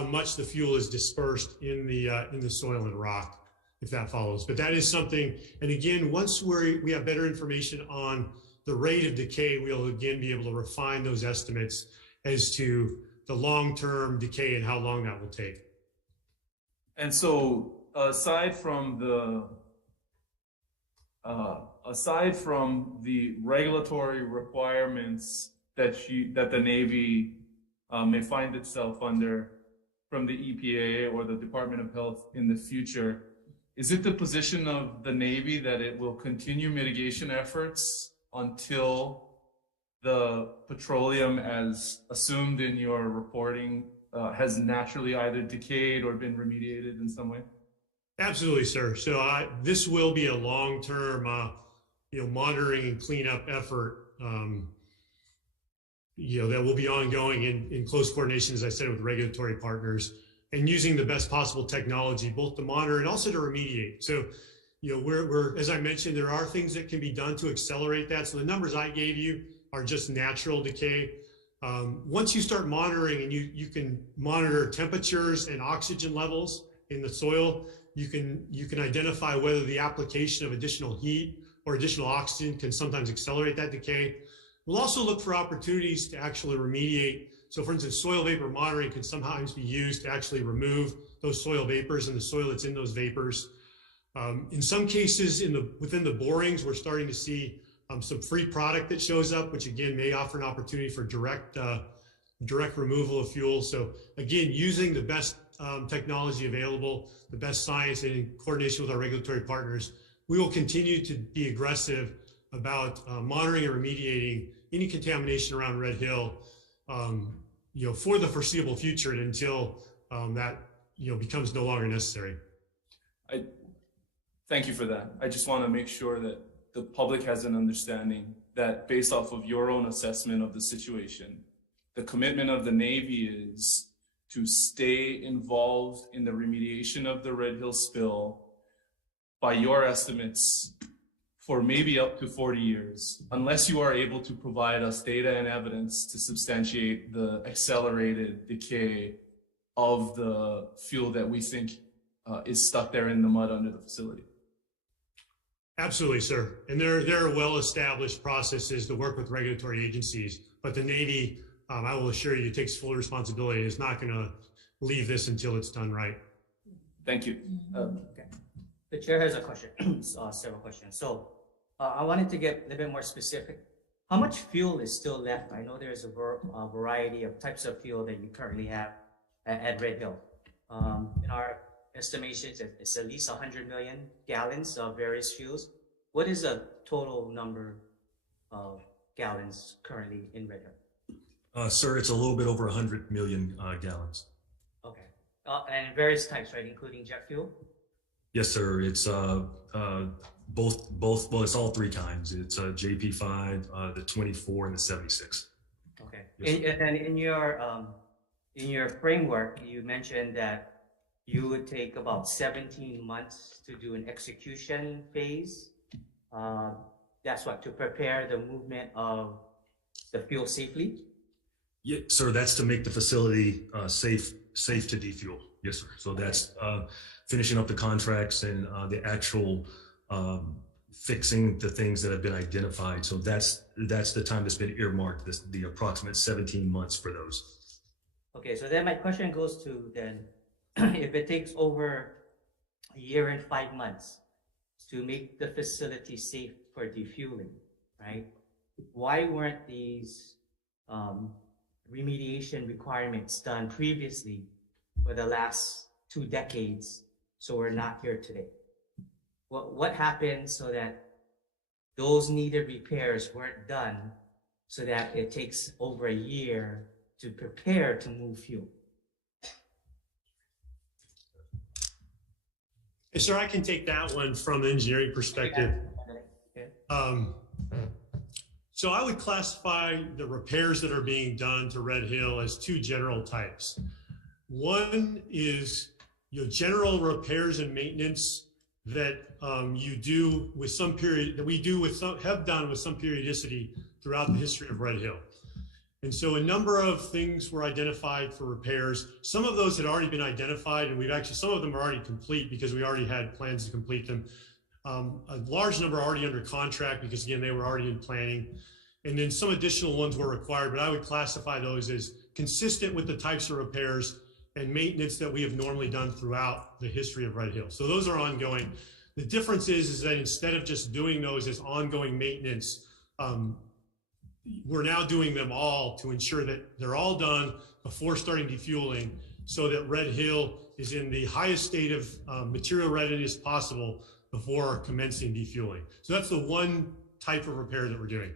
much the fuel is dispersed in the soil and rock, if that follows. But that is something, and again, once we have better information on the rate of decay, we'll again be able to refine those estimates as to the long-term decay and how long that will take. And so, aside from the regulatory requirements that the Navy may find itself under from the EPA or the Department of Health in the future, is it the position of the Navy that it will continue mitigation efforts until the petroleum, as assumed in your reporting, has naturally either decayed or been remediated in some way? Absolutely, sir. So this will be a long-term, monitoring and cleanup effort, that will be ongoing in close coordination, as I said, with regulatory partners, and using the best possible technology, both to monitor and also to remediate. So, we're as I mentioned, there are things that can be done to accelerate that. So the numbers I gave you are just natural decay. Once you start monitoring, and you can monitor temperatures and oxygen levels in the soil, you can identify whether the application of additional heat or additional oxygen can sometimes accelerate that decay. We'll also look for opportunities to actually remediate. So for instance, soil vapor monitoring can sometimes be used to actually remove those soil vapors and the soil that's in those vapors. In some cases, within the borings, we're starting to see some free product that shows up, which again may offer an opportunity for direct removal of fuel. So again, using the best technology available, the best science, and in coordination with our regulatory partners, we will continue to be aggressive about monitoring and remediating any contamination around Red Hill, for the foreseeable future and until that becomes no longer necessary. Thank you for that. I just want to make sure that the public has an understanding that based off of your own assessment of the situation, the commitment of the Navy is to stay involved in the remediation of the Red Hill spill, by your estimates, for maybe up to 40 years, unless you are able to provide us data and evidence to substantiate the accelerated decay of the fuel that we think is stuck there in the mud under the facility. Absolutely, sir. And there are well-established processes to work with regulatory agencies, but the Navy, I will assure you, takes full responsibility. It's not going to leave this until it's done right. Thank you. Okay. The chair has a question, several questions. So I wanted to get a little bit more specific. How much fuel is still left? I know there's a variety of types of fuel that you currently have at Red Hill. In our estimations, it's at least 100 million gallons of various fuels. What is the total number of gallons currently in Red Hill? Sir, it's a little bit over 100 million gallons. Okay. And various types, right, including jet fuel? Yes, sir. It's both. Well, it's all three kinds. It's JP5, the 24, and the 76. Okay. Yes, and in your framework, you mentioned that you would take about 17 months to do an execution phase. That's what, to prepare the movement of the fuel safely? Yeah, sir. That's to make the facility safe to defuel. Yes, sir. So that's finishing up the contracts and the actual fixing the things that have been identified. So that's the time that's been earmarked, the approximate 17 months for those. Okay, so then my question goes to then, if it takes over a year and 5 months to make the facility safe for defueling, right? Why weren't these remediation requirements done previously for the last 2 decades, so we're not here today? What happened so that those needed repairs weren't done so that it takes over a year to prepare to move fuel? Hey, sir, I can take that one from an engineering perspective. So I would classify the repairs that are being done to Red Hill as 2 general types. One is general repairs and maintenance that you do with some period, that we do with some, have done with some periodicity throughout the history of Red Hill. And so a number of things were identified for repairs. Some of those had already been identified, and some of them are already complete because we already had plans to complete them. A large number are already under contract because, again, they were already in planning. And then some additional ones were required, but I would classify those as consistent with the types of repairs and maintenance that we have normally done throughout the history of Red Hill. So those are ongoing. The difference is that instead of just doing those as ongoing maintenance, we're now doing them all to ensure that they're all done before starting defueling so that Red Hill is in the highest state of material readiness possible before commencing defueling. So that's the one type of repair that we're doing.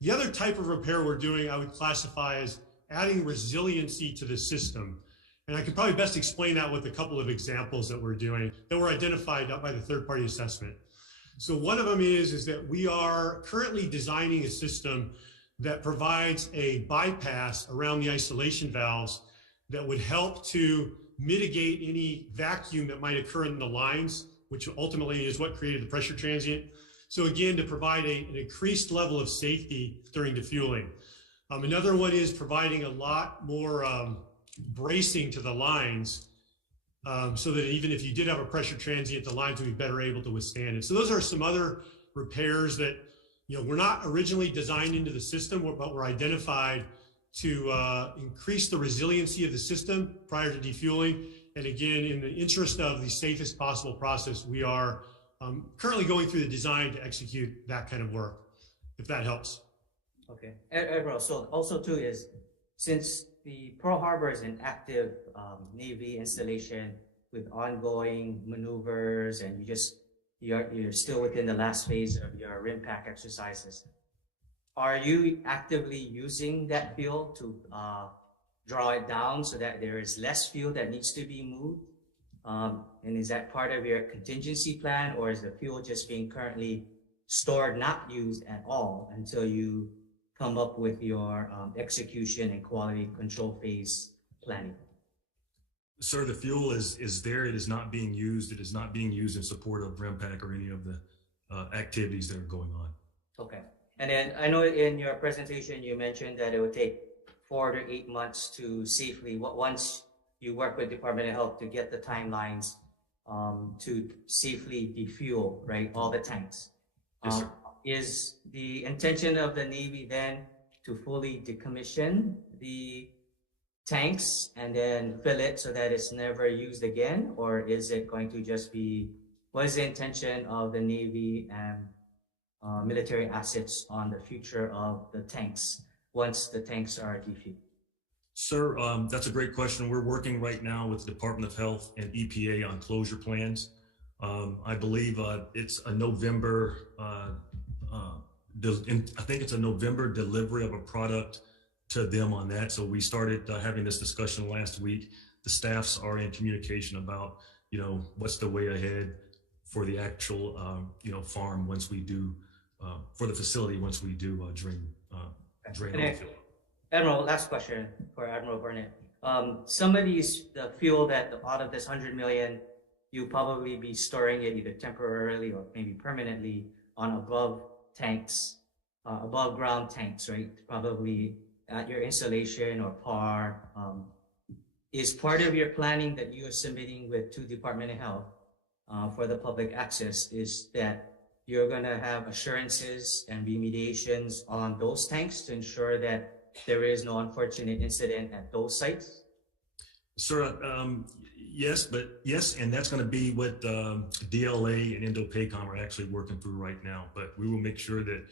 The other type of repair we're doing, I would classify as adding resiliency to the system. And I can probably best explain that with a couple of examples that we're doing that were identified by the third-party assessment. So one of them is that we are currently designing a system that provides a bypass around the isolation valves that would help to mitigate any vacuum that might occur in the lines, which ultimately is what created the pressure transient. So again, to provide an increased level of safety during defueling. Another one is providing a lot more bracing to the lines so that even if you did have a pressure transient, the lines would be better able to withstand it. So those are some other repairs that were not originally designed into the system, but were identified to increase the resiliency of the system prior to defueling. And again, in the interest of the safest possible process, we are currently going through the design to execute that kind of work, if that helps. Okay, Admiral, so also too is, since the Pearl Harbor is an active Navy installation with ongoing maneuvers, and you're still within the last phase of your RIMPAC exercises, are you actively using that fuel to draw it down so that there is less fuel that needs to be moved? And is that part of your contingency plan, or is the fuel just being currently stored, not used at all until you come up with your execution and quality control phase planning? Sir, the fuel is there. It is not being used. It is not being used in support of RIMPAC or any of the activities that are going on. Okay. And then I know in your presentation, you mentioned that it would take 4 to 8 months to safely, once you work with Department of Health to get the timelines to safely defuel, right, all the tanks. Yes, sir. Is the intention of the Navy then to fully decommission the tanks and then fill it so that it's never used again? Or is it going to just be, what is the intention of the Navy and military assets on the future of the tanks once the tanks are defueled? Sir, that's a great question. We're working right now with the Department of Health and EPA on closure plans. I believe it's a November, I think it's a November delivery of a product to them on that. So we started having this discussion last week. The staffs are in communication about, what's the way ahead for the actual, farm once we do, for the facility once we do drain the fuel. Admiral, last question for Admiral Burnett. Some of the fuel that out of this 100 million, you'll probably be storing it either temporarily or maybe permanently on above ground tanks, right? Probably at your installation or PAR. Is part of your planning that you are submitting to Department of Health for the public access is that you're going to have assurances and remediations on those tanks to ensure that there is no unfortunate incident at those sites? Sir, yes, and that's going to be what DLA and Indo-PACOM are actually working through right now. But we will make sure that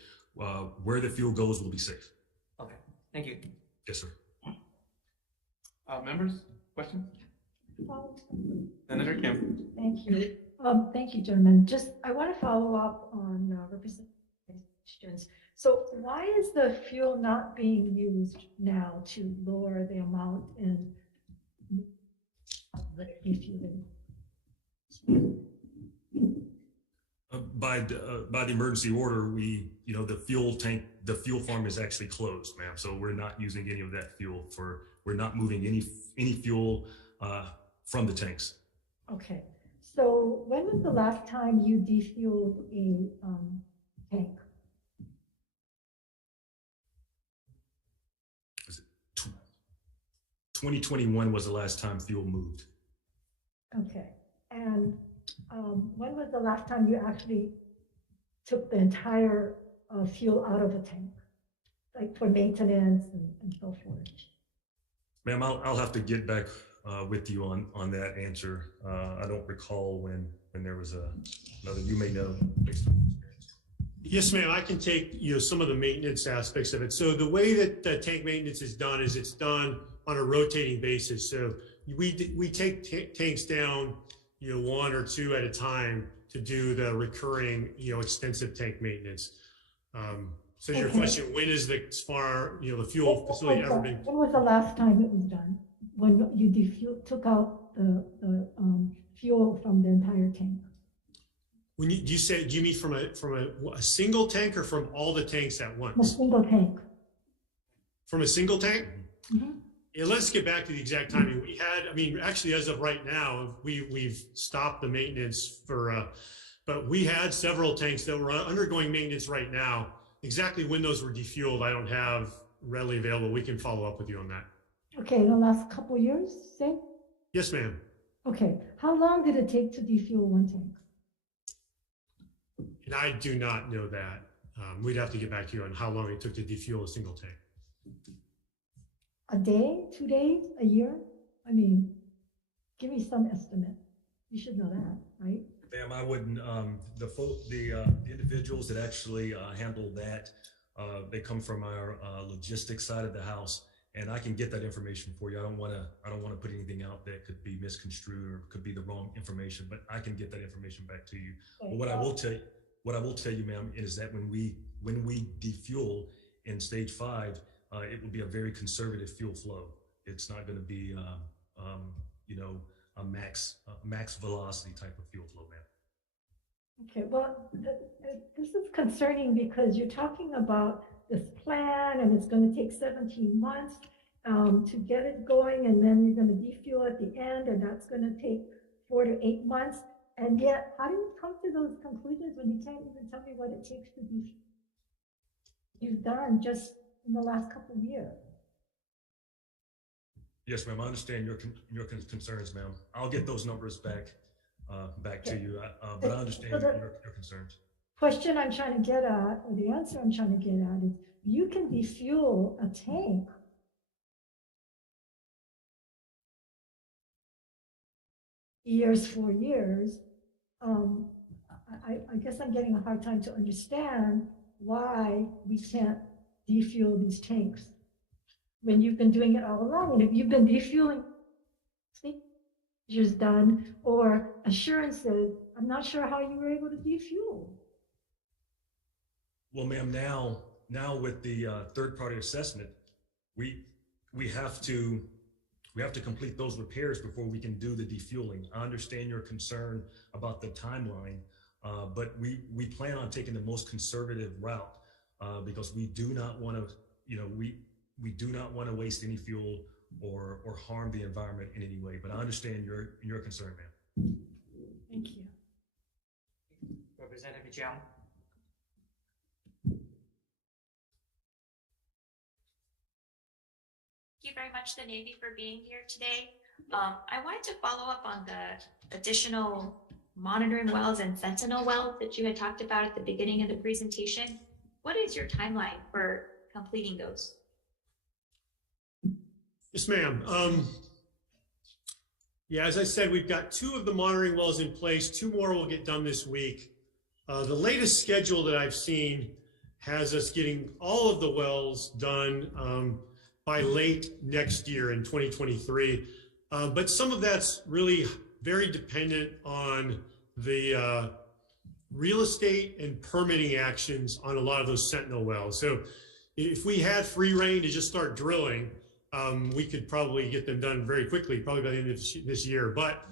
where the fuel goes will be safe. Okay, thank you. Yes, sir. Members, questions? Senator Kim. Thank you. Thank you, gentlemen. I want to follow up on representations. So why is the fuel not being used now to lower the amount in the refueling? By the emergency order, the fuel farm is actually closed, ma'am. So we're not using any of that fuel we're not moving any fuel from the tanks. Okay. So when was the last time you defueled a tank? 2021 was the last time fuel moved. Okay. And when was the last time you actually took the entire fuel out of a tank, like for maintenance and so forth? Ma'am, I'll have to get back with you on that answer. I don't recall when there was another, you may know based on experience. Yes, ma'am, I can take some of the maintenance aspects of it. So the way that tank maintenance is done is it's done on a rotating basis. So we take tanks down, 1 or 2 at a time to do the recurring, extensive tank maintenance. So your question, when is the fuel facility ever been? When was the last time it was done? when you took out the fuel from the entire tank? When do you mean from a single tank or from all the tanks at A once? single tank. From a single tank? Mm-hmm. Yeah, let's get back to the exact timing. We had, I mean, actually, as of right now, we've stopped the maintenance for, but we had several tanks that were undergoing maintenance right now. Exactly when those were defueled, I don't have readily available. We can follow up with you on that. Okay, the last couple years, say? Yes, ma'am. Okay, how long did it take to defuel one tank? And I do not know that. We'd have to get back to you on how long it took to defuel a single tank. A day, 2 days, a year? I mean, give me some estimate. You should know that, right? Ma'am, I wouldn't. The individuals that actually handle that, they come from our logistics side of the house, and I can get that information for you. I don't want to put anything out that could be misconstrued or could be the wrong information, but I can get that information back to you. Okay. But what I will tell you, ma'am, is that when we defuel in stage 5, it will be a very conservative fuel flow. It's not going to be, a max velocity type of fuel flow, ma'am. Okay, well, this is concerning because you're talking about this plan and it's going to take 17 months to get it going, and then you're going to defuel at the end, and that's going to take 4 to 8 months. And yet, how do you come to those conclusions when you can't even tell me what it takes to defuel? You've done just in the last couple of years. Yes, ma'am. I understand your concerns, ma'am. I'll get those numbers back to you. But I understand your concerns. Question I'm trying to get at, or the answer I'm trying to get at, is you can defuel a tank years, 4 years. I guess I'm getting a hard time to understand why we can't defuel these tanks when you've been doing it all along. And if you've been defueling procedures done or assurances, I'm not sure how you were able to defuel. Well, ma'am, now with the third-party assessment, we have to complete those repairs before we can do the defueling. I understand your concern about the timeline, but we plan on taking the most conservative route because we do not want to, we do not want to waste any fuel or harm the environment in any way. But I understand your concern, ma'am. Thank you. Representative Jiang. Thank you very much, the Navy, for being here today. I wanted to follow up on the additional monitoring wells and Sentinel wells that you had talked about at the beginning of the presentation. What is your timeline for completing those? Yes, ma'am. Yeah, as I said, we've got 2 of the monitoring wells in place. 2 more will get done this week. The latest schedule that I've seen has us getting all of the wells done by late next year in 2023. But some of that's really very dependent on the real estate and permitting actions on a lot of those Sentinel wells. So if we had free reign to just start drilling, we could probably get them done very quickly, probably by the end of this year. But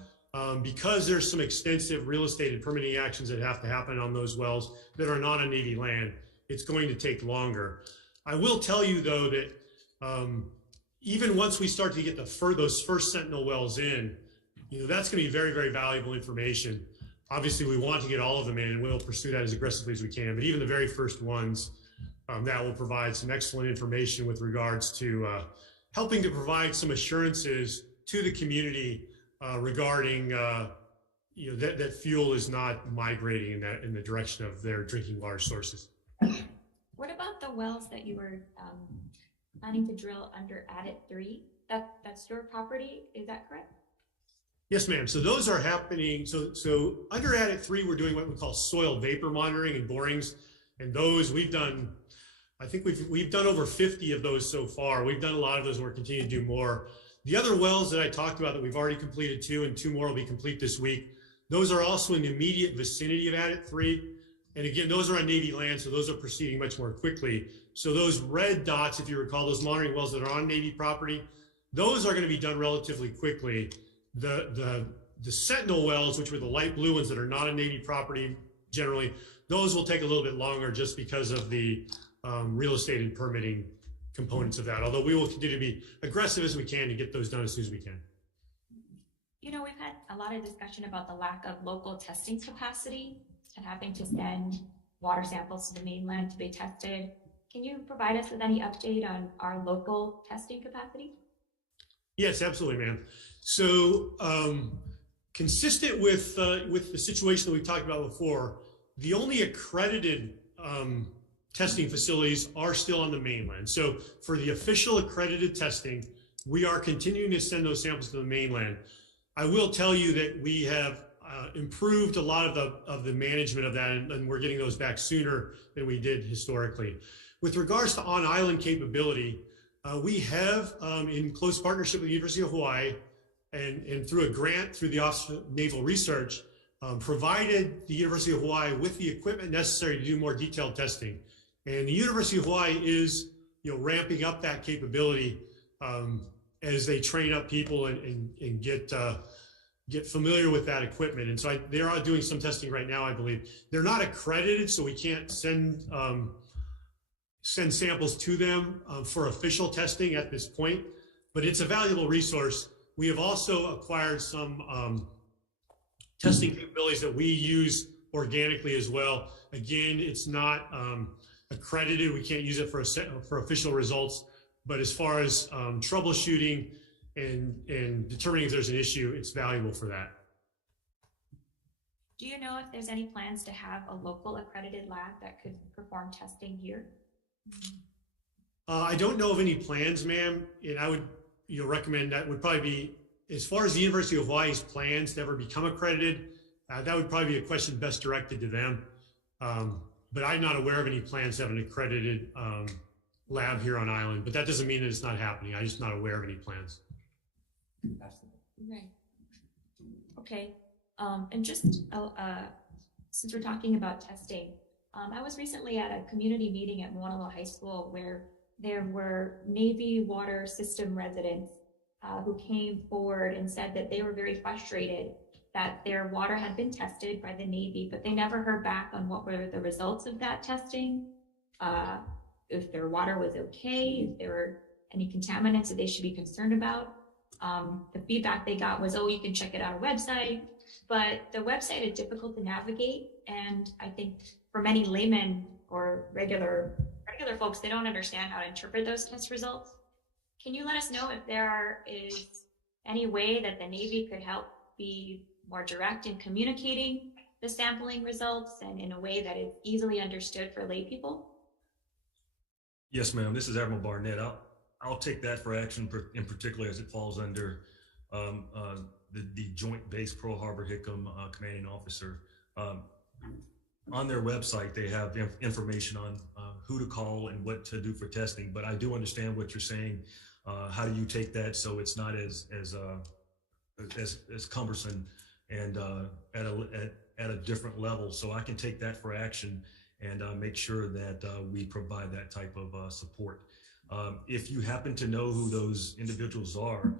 because there's some extensive real estate and permitting actions that have to happen on those wells that are not on Navy land, it's going to take longer. I will tell you, though, that even once we start to get those first Sentinel wells in, that's going to be very, very valuable information. Obviously, we want to get all of them in, and we'll pursue that as aggressively as we can. But even the very first ones, that will provide some excellent information with regards to helping to provide some assurances to the community regarding that fuel is not migrating in the direction of their drinking water sources. What about the wells that you were planning to drill under Adit 3? That's your property, is that correct? Yes, ma'am. So those are happening. So under Adit 3, we're doing what we call soil vapor monitoring and borings. And those we've done, I think we've done over 50 of those so far. We've done a lot of those and we're continuing to do more. The other wells that I talked about that we've already completed 2 and 2 more will be complete this week. Those are also in the immediate vicinity of Adit 3. And again, those are on Navy land, so those are proceeding much more quickly. So those red dots, if you recall, those monitoring wells that are on Navy property, Those are going to be done relatively quickly. The Sentinel Wells, which were the light blue ones that are not a Navy property generally, those will take a little bit longer just because of the real estate and permitting components of that. Although we will continue to be aggressive as we can to get those done as soon as we can. You know, we've had a lot of discussion about the lack of local testing capacity and having to send water samples to the mainland to be tested. Can you provide us with any update on our local testing capacity? Yes, absolutely, ma'am. So consistent with the situation that we talked about before, the only accredited testing facilities are still on the mainland. So for the official accredited testing, we are continuing to send those samples to the mainland. I will tell you that we have improved a lot of the management of that, and we're getting those back sooner than we did historically. With regards to on-island capability, we have, in close partnership with the University of Hawaii and through a grant through the Office of Naval Research, provided the University of Hawaii with the equipment necessary to do more detailed testing. And the University of Hawaii is, ramping up that capability as they train up people and get familiar with that equipment. And so they are doing some testing right now, I believe. They're not accredited, so we can't send samples to them for official testing at this point, but it's a valuable resource. We have also acquired some testing capabilities that we use organically as well. Again, it's not accredited. We can't use it for official results, but as far as troubleshooting and determining if there's an issue, it's valuable for that. Do you know if there's any plans to have a local accredited lab that could perform testing here? I don't know of any plans, ma'am, and I would recommend that would probably be, as far as the University of Hawaii's plans to ever become accredited, that would probably be a question best directed to them. But I'm not aware of any plans to have an accredited lab here on island, but that doesn't mean that it's not happening. I'm just not aware of any plans. Right. Okay. And just since we're talking about testing, I was recently at a community meeting at Moanalo High School where there were Navy water system residents who came forward and said that they were very frustrated that their water had been tested by the Navy, but they never heard back on what were the results of that testing, if their water was okay, if there were any contaminants that they should be concerned about. The feedback they got was, oh, you can check it out on our website, but the website is difficult to navigate. And I think for many laymen or regular folks, they don't understand how to interpret those test results. Can you let us know if there is any way that the Navy could help be more direct in communicating the sampling results and in a way that is easily understood for lay people? Yes, ma'am. This is Admiral Barnett. I'll take that for action, in particular as it falls under the Joint Base Pearl Harbor Hickam commanding officer. On their website, they have information on who to call and what to do for testing. But I do understand what you're saying. How do you take that so it's not as cumbersome and at a different level? So I can take that for action and make sure that we provide that type of support. If you happen to know who those individuals are,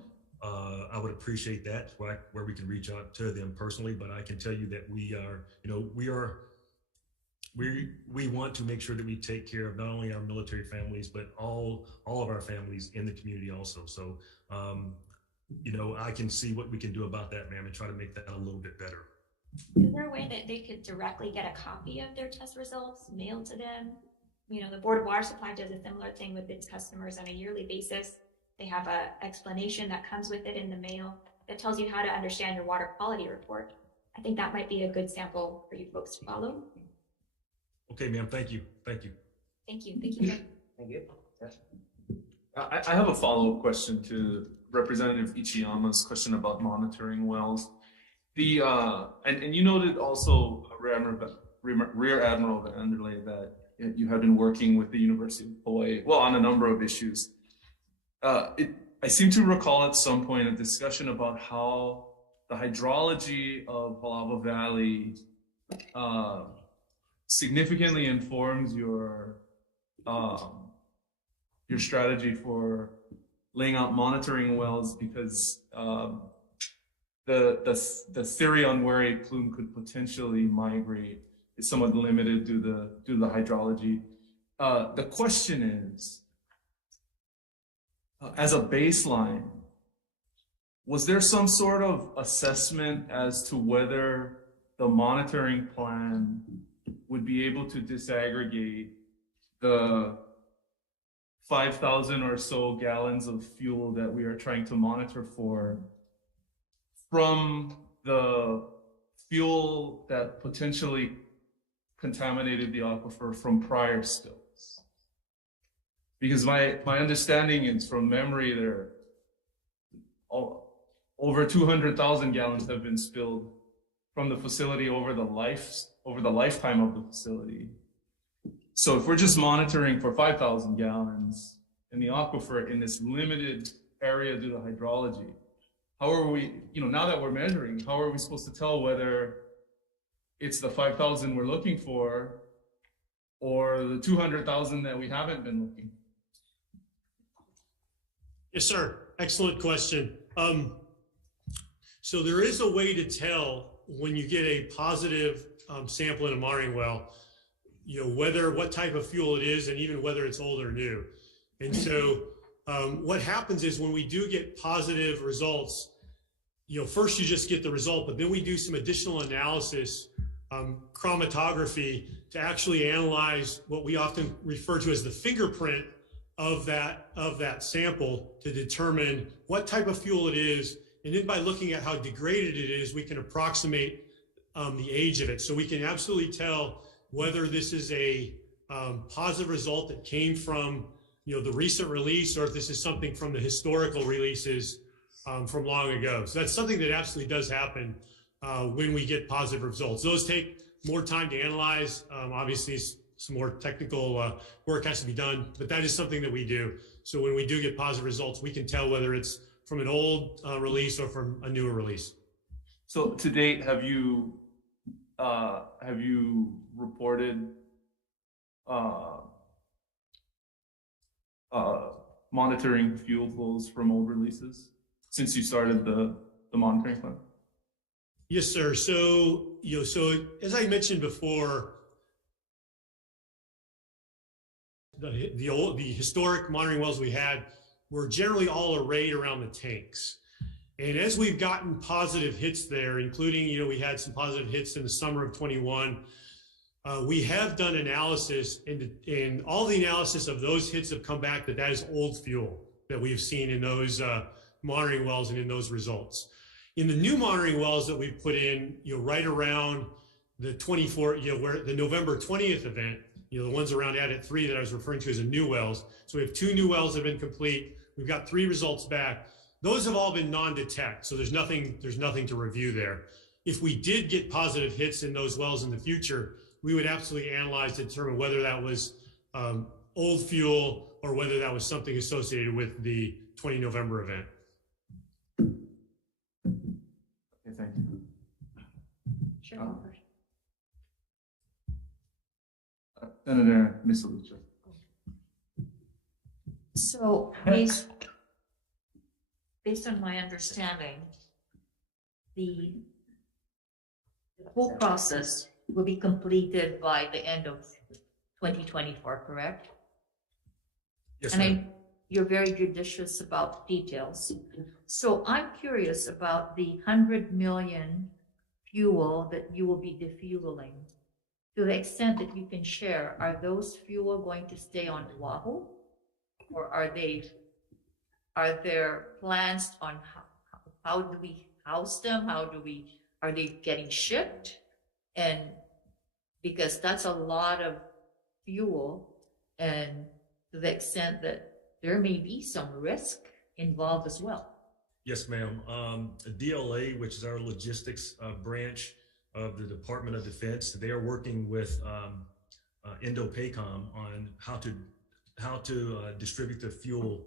I would appreciate that, where we can reach out to them personally. But I can tell you that we want to make sure that we take care of not only our military families, but all of our families in the community also. So, I can see what we can do about that, ma'am, and try to make that a little bit better. Is there a way that they could directly get a copy of their test results mailed to them? The Board of Water Supply does a similar thing with its customers on a yearly basis. They have an explanation that comes with it in the mail that tells you how to understand your water quality report. I think that might be a good sample for you folks to follow. Okay, ma'am. Thank you. Thank you. Thank you. Thank you. Thank you. Yes. I have a follow-up question to Representative Ichiyama's question about monitoring wells. And you noted also, Rear Admiral Vanderlei, that you have been working with the University of Hawaii, on a number of issues. I seem to recall at some point a discussion about how the hydrology of Palava Valley significantly informs your strategy for laying out monitoring wells because the theory on where a plume could potentially migrate is somewhat limited due to the hydrology. The question is, as a baseline, was there some sort of assessment as to whether the monitoring plan would be able to disaggregate the 5,000 or so gallons of fuel that we are trying to monitor for from the fuel that potentially contaminated the aquifer from prior spills? Because my understanding is, from memory, there over 200,000 gallons have been spilled from the facility over the lifetime of the facility. So if we're just monitoring for 5,000 gallons in the aquifer in this limited area due to hydrology, how are we, now that we're measuring, how are we supposed to tell whether it's the 5,000 we're looking for or the 200,000 that we haven't been looking for? Yes, sir. Excellent question. So there is a way to tell when you get a positive sample in a monitoring well, what type of fuel it is and even whether it's old or new. And so what happens is when we do get positive results, first you just get the result, but then we do some additional analysis, chromatography, to actually analyze what we often refer to as the fingerprint of that sample to determine what type of fuel it is. And then by looking at how degraded it is, we can approximate the age of it. So we can absolutely tell whether this is a positive result that came from the recent release, or if this is something from the historical releases from long ago. So that's something that absolutely does happen when we get positive results. Those take more time to analyze. Obviously, some more technical work has to be done, but that is something that we do. So when we do get positive results, we can tell whether it's from an old release or from a newer release. So to date, have you reported monitoring fuel flows from old releases since you started the monitoring plan? Yes, sir. So, so as I mentioned before, the historic monitoring wells we had were generally all arrayed around the tanks. And as we've gotten positive hits there, including, we had some positive hits in the summer of 21, we have done analysis, and all the analysis of those hits have come back that is old fuel that we've seen in those monitoring wells and in those results. In the new monitoring wells that we've put in, right around the where the November 20th event, the ones around Adit 3 that I was referring to as the new wells. So we have 2 new wells that have been complete. We've got 3 results back. Those have all been non-detect, so there's nothing to review there. If we did get positive hits in those wells in the future, we would absolutely analyze to determine whether that was old fuel or whether that was something associated with the 20 November event. Okay, thank you. Sure. Senator Misalucha. So based on my understanding, the whole process will be completed by the end of 2024, correct? Yes, and you're very judicious about details. So I'm curious about the 100 million fuel that you will be defueling. To the extent that you can share, are those fuel going to stay on Oahu? Or are there plans on how do we house them? Are they getting shipped? And because that's a lot of fuel, and to the extent that there may be some risk involved as well. Yes, ma'am. DLA, which is our logistics branch of the Department of Defense, they are working with Indo-PACOM on how to distribute the fuel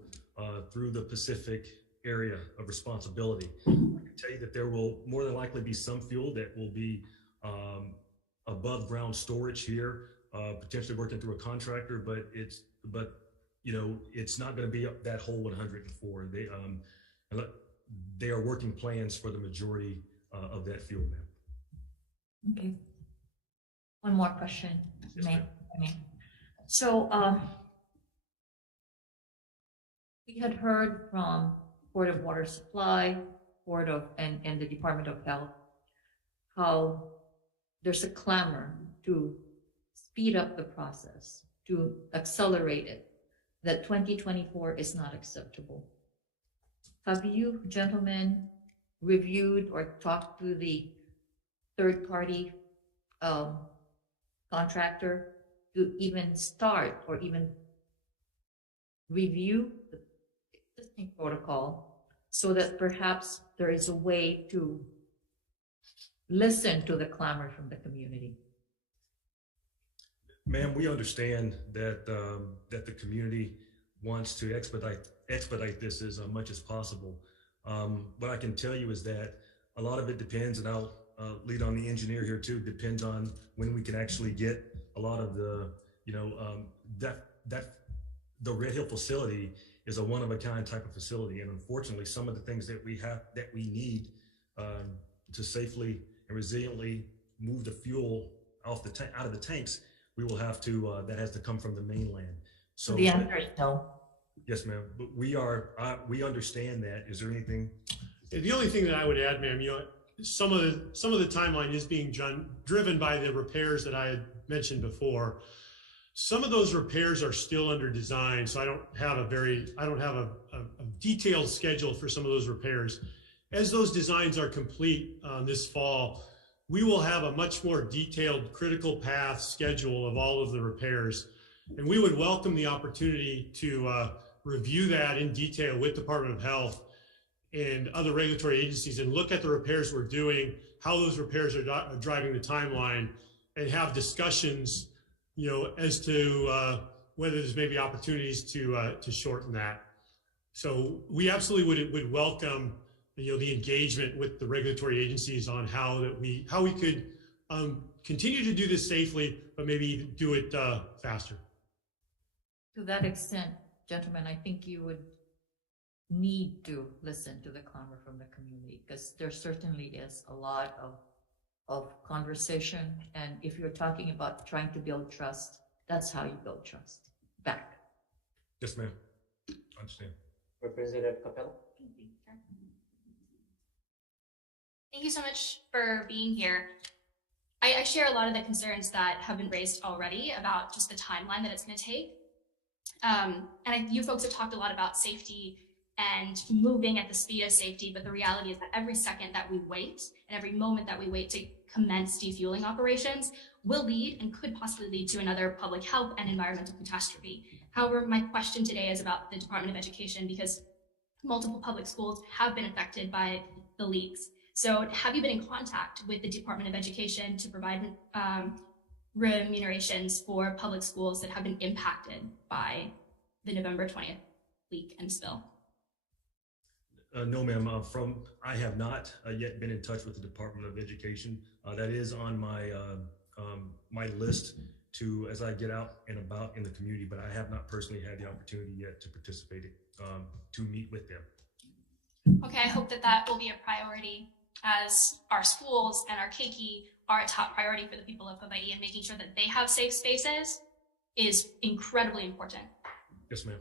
through the Pacific area of responsibility. I can tell you that there will more than likely be some fuel that will be above ground storage here, potentially working through a contractor, but it's not going to be that whole 104. They are working plans for the majority of that fuel, ma'am. Okay. One more question, Yes, ma'am. ma'am. So we had heard from Board of Water Supply, and the Department of Health, how there's a clamor to speed up the process, to accelerate it, that 2024 is not acceptable. Have you gentlemen reviewed or talked to the third-party contractor to even start or even review the existing protocol so that perhaps there is a way to listen to the clamor from the community? Ma'am, we understand that that the community wants to expedite this as much as possible. What I can tell you is that a lot of it depends, and I'll lead on the engineer here too, depends on when we can actually get a lot of the, the Red Hill facility is a one-of-a-kind type of facility. And unfortunately, some of the things that we need to safely and resiliently move the fuel out of the tanks, we will have to, that has to come from the mainland. So the answer is no. Yes, ma'am. But we understand that. Is there anything? The only thing that I would add, ma'am, some of the timeline is being driven by the repairs that I had mentioned before. Some of those repairs are still under design, so I don't have a detailed schedule for some of those repairs. As those designs are complete this fall, we will have a much more detailed critical path schedule of all of the repairs. And we would welcome the opportunity to review that in detail with Department of Health and other regulatory agencies and look at the repairs we're doing, how those repairs are driving the timeline, and have discussions, as to whether there's maybe opportunities to shorten that. So we absolutely would welcome the engagement with the regulatory agencies on how we could continue to do this safely, but maybe do it faster. To that extent, gentlemen, I think you would need to listen to the clamor from the community, because there certainly is a lot of conversation. And if you're talking about trying to build trust, that's how you build trust back. Yes, ma'am. I understand. Representative Capella. Thank you so much for being here. I share a lot of the concerns that have been raised already about just the timeline that it's going to take. You folks have talked a lot about safety and moving at the speed of safety, but the reality is that every second that we wait and every moment that we wait to commence defueling operations will lead and could possibly lead to another public health and environmental catastrophe. However, my question today is about the Department of Education, because multiple public schools have been affected by the leaks. So have you been in contact with the Department of Education to provide remunerations for public schools that have been impacted by the November 20th leak and spill? No, ma'am. I have not yet been in touch with the Department of Education. That is on my my list to, as I get out and about in the community, but I have not personally had the opportunity yet to participate, to meet with them. Okay, I hope that will be a priority, as our schools and our keiki are a top priority for the people of Hawaii, and making sure that they have safe spaces is incredibly important. Yes, ma'am.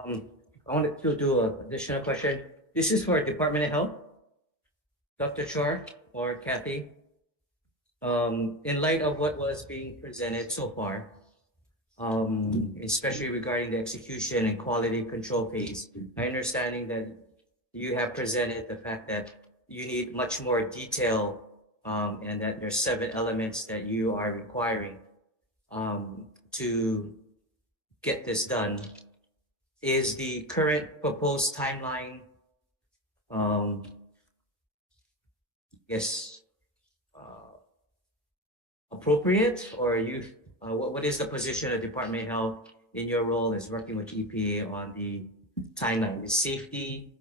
I wanted to do an additional question. This is for Department of Health. Dr. Chor or Kathy, in light of what was being presented so far, especially regarding the execution and quality control phase, my understanding that you have presented the fact that you need much more detail, and that there's 7 elements that you are requiring to get this done. Is the current proposed timeline, appropriate, or what is the position of Department of Health in your role as working with EPA on the timeline? Is safety,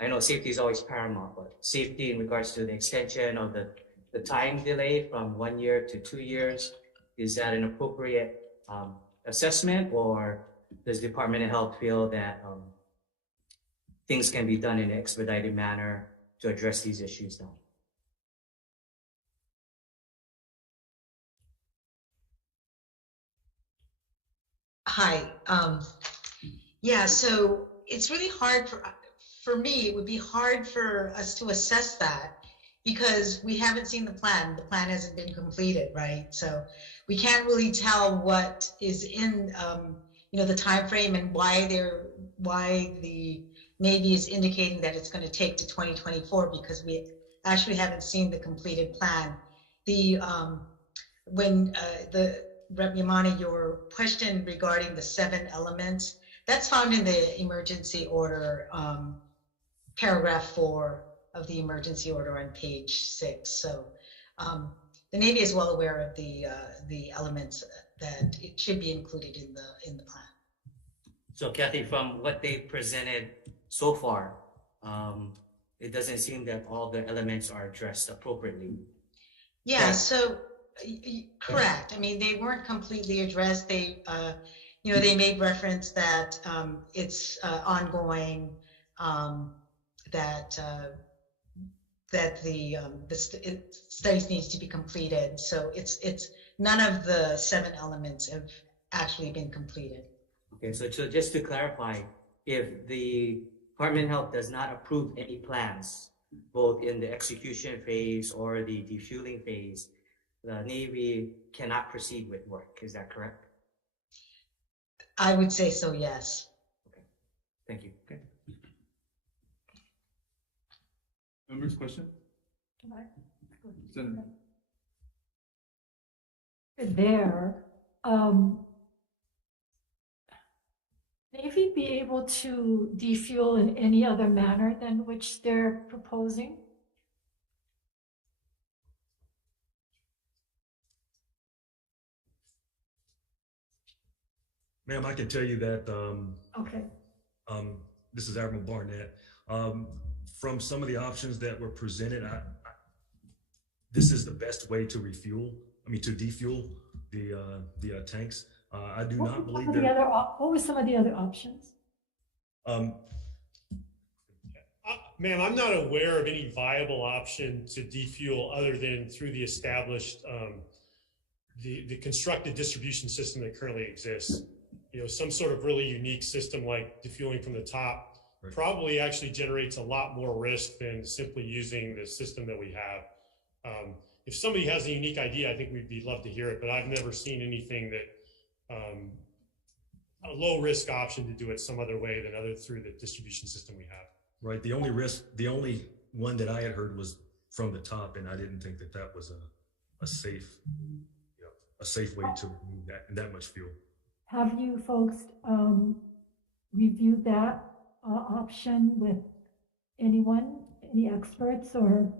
I know safety is always paramount, but safety in regards to the extension of the time delay from 1 year to 2 years, is that an appropriate assessment, or does the Department of Health feel that things can be done in an expedited manner to address these issues now? Hi. Yeah, so it's really hard for me, it would be hard for us to assess that because we haven't seen the plan. The plan hasn't been completed, right? So we can't really tell what is in, the time frame and why the Navy is indicating that it's going to take to 2024 because we actually haven't seen the completed plan. Rep. Yamani, your question regarding the 7 elements, that's found in the emergency order, paragraph 4 of the emergency order on page 6. So the Navy is well aware of the elements that it should be included in the plan. So Kathy, from what they presented so far, it doesn't seem that all the elements are addressed appropriately. Yeah, Right. so correct. I mean, they weren't completely addressed. They, they made reference that it's ongoing, that the studies needs to be completed. So it's none of the 7 elements have actually been completed. Okay, so just to clarify, if the Department of Health does not approve any plans, both in the execution phase or the defueling phase, the Navy cannot proceed with work. Is that correct? I would say so, yes. Okay, thank you. Okay. Members, question? Senator. There, Navy be able to defuel in any other manner than which they're proposing? Ma'am, I can tell you that Okay. this is Admiral Barnett. From some of the options that were presented, this is the best way to refuel. I mean, to defuel the tanks. I do not believe that. What were some of the other options? Ma'am, I'm not aware of any viable option to defuel other than through the established, the constructed distribution system that currently exists. Some sort of really unique system like defueling from the top probably actually generates a lot more risk than simply using the system that we have. If somebody has a unique idea, I think we'd love to hear it, but I've never seen anything that a low risk option to do it some other way than through the distribution system we have. Right. The only one that I had heard was from the top, and I didn't think that was a safe way to remove that much fuel. Have you folks reviewed that option with anyone, any experts or?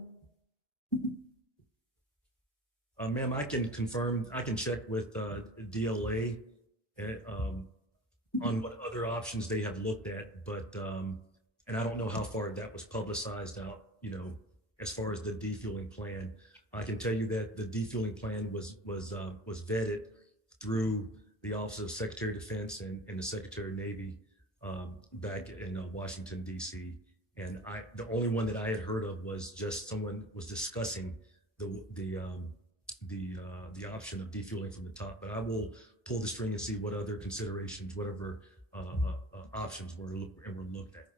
Ma'am, I can confirm, I can check with DLA on what other options they have looked at, but, and I don't know how far that was publicized out, as far as the defueling plan. I can tell you that the defueling plan was vetted through the Office of Secretary of Defense and the Secretary of Navy back in Washington, D.C. And the only one that I had heard of was just someone was discussing the option of defueling from the top. But I will pull the string and see what other considerations, whatever options were looked at.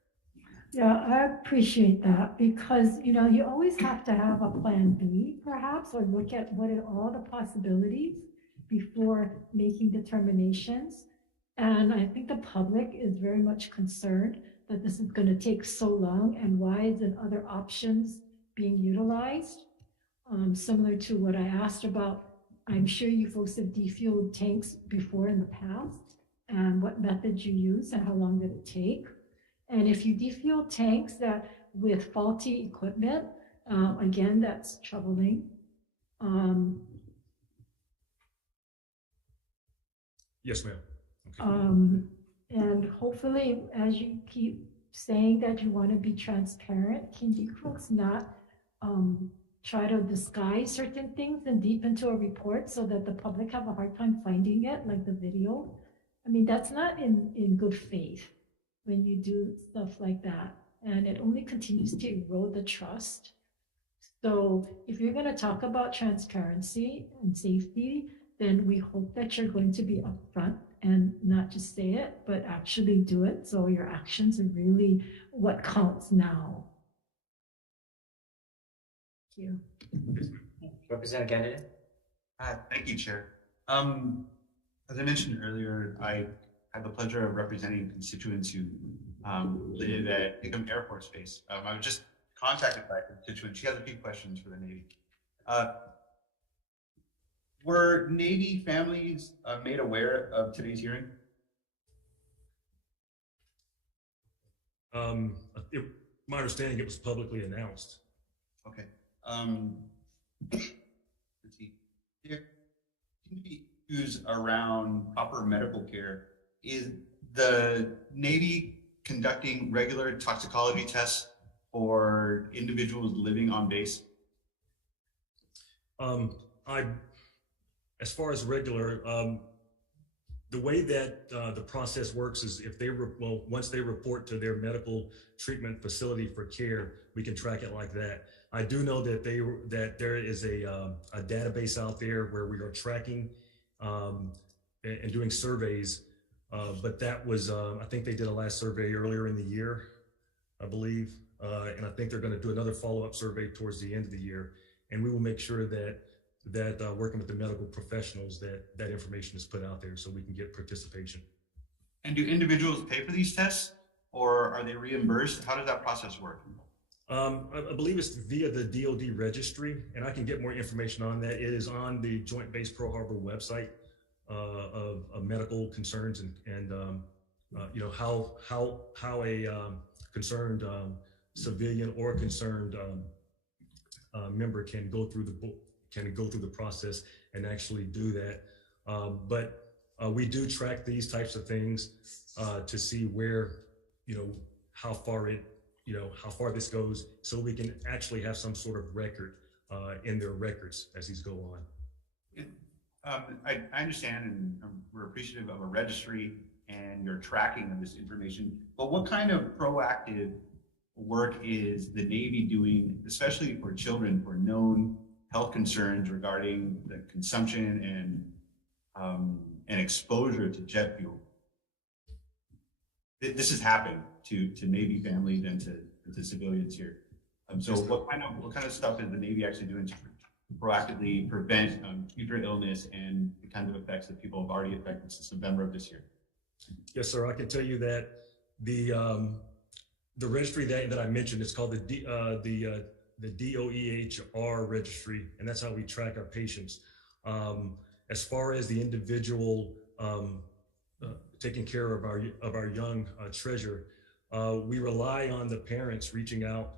Yeah, I appreciate that because, you always have to have a plan B perhaps, or look at what are all the possibilities before making determinations. And I think the public is very much concerned that this is going to take so long and why isn't other options being utilized? Similar to what I asked about, I'm sure you folks have defueled tanks before in the past and what methods you use and how long did it take? And if you defuel tanks with faulty equipment, again, that's troubling. Yes, ma'am. Okay. And hopefully, as you keep saying that you want to be transparent, can you folks not try to disguise certain things and deep into a report so that the public have a hard time finding it, like the video. I mean, that's not in good faith when you do stuff like that. And it only continues to erode the trust. So if you're going to talk about transparency and safety, then we hope that you're going to be upfront and not just say it, but actually do it. So your actions are really what counts now. Thank you. Representative Kennedy. Thank you, Chair. As I mentioned earlier, I had the pleasure of representing constituents who live at Hickam Air Force Base. I was just contacted by a constituent. She has a few questions for the Navy. Were Navy families made aware of today's hearing? My understanding, it was publicly announced. Okay. Let's see. There seem to be issues around proper medical care. Is the Navy conducting regular toxicology tests for individuals living on base? As far as regular, the way that the process works is if they, once they report to their medical treatment facility for care, we can track it like that. I do know that there is a database out there where we are tracking and doing surveys, but that was, I think they did a last survey earlier in the year, I believe, and I think they're going to do another follow-up survey towards the end of the year, and we will make sure that working with the medical professionals, that information is put out there so we can get participation. And do individuals pay for these tests, or are they reimbursed? How does that process work? I believe it's via the DoD registry, and I can get more information on that. It is on the Joint Base Pearl Harbor website of medical concerns and you know how a concerned civilian or concerned member can go through the process and actually do that. But we do track these types of things to see where, how far this goes, so we can actually have some sort of record in their records as these go on. I understand, and we're appreciative of a registry and your tracking of this information, but what kind of proactive work is the Navy doing, especially for children, for known health concerns regarding the consumption and exposure to jet fuel? This has happened to Navy families and to civilians here. So what kind of stuff is the Navy actually doing to proactively prevent future illness and the kinds of effects that people have already affected since November of this year? Yes, sir. I can tell you that the registry that I mentioned is called the DOEHR registry, and that's how we track our patients. As far as the individual taking care of our young treasure, we rely on the parents reaching out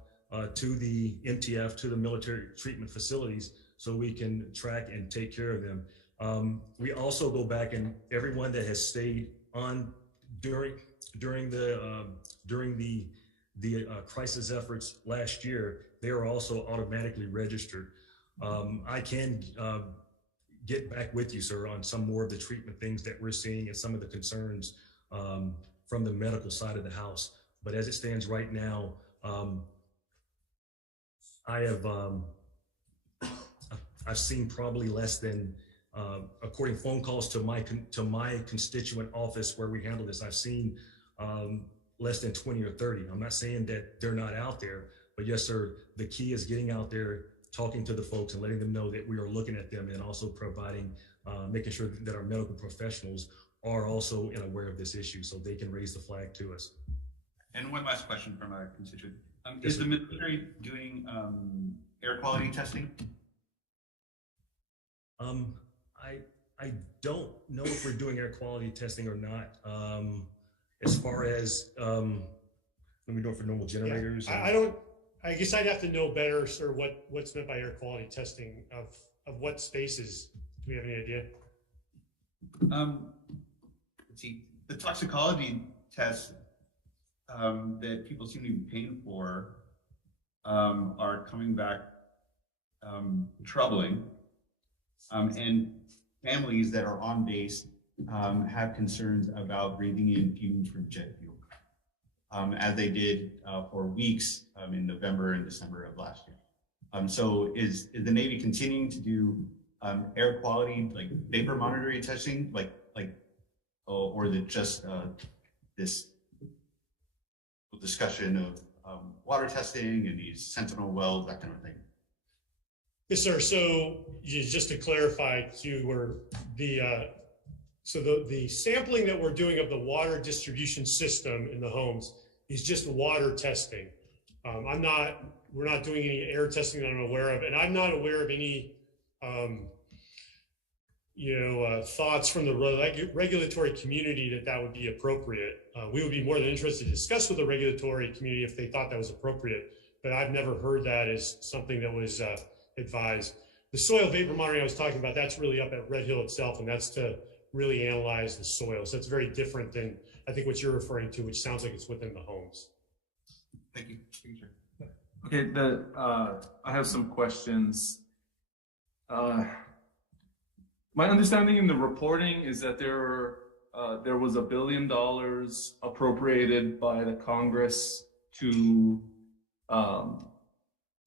to the MTF, to the military treatment facilities, so we can track and take care of them. We also go back, and everyone that has stayed on during the crisis efforts last year, they are also automatically registered. I can get back with you, sir, on some more of the treatment things that we're seeing and some of the concerns from the medical side of the house. But as it stands right now, I've seen probably less than, according phone calls to my constituent office where we handle this, I've seen less than 20 or 30. I'm not saying that they're not out there, but yes, sir, the key is getting out there, talking to the folks and letting them know that we are looking at them, and also providing, making sure that our medical professionals are also aware of this issue so they can raise the flag to us. And one last question from our constituent. Is the military doing air quality testing? I don't know if we're doing air quality testing or not. As far as, let me do it for normal generators. Yeah, I guess I'd have to know better, sir, what's meant by air quality testing of what spaces. Do we have any idea? Let's see, the toxicology tests that people seem to be paying for are coming back troubling. And families that are on base have concerns about breathing in fumes from jet fuel, as they did for weeks in November and December of last year. So is the Navy continuing to do air quality, like vapor monitoring testing, or is it just this discussion of water testing and these Sentinel Wells, that kind of thing? Yes, sir. So just to clarify, the sampling that we're doing of the water distribution system in the homes is just water testing. We're not doing any air testing that I'm aware of, and I'm not aware of any thoughts from the regulatory community that would be appropriate. We would be more than interested to discuss with the regulatory community if they thought that was appropriate, but I've never heard that as something that was advised. The soil vapor monitoring I was talking about, that's really up at Red Hill itself, and that's to really analyze the soil. So it's very different than I think what you're referring to, which sounds like it's within the homes. Thank you. Okay, I have some questions. My understanding in the reporting is that there was $1 billion appropriated by the Congress to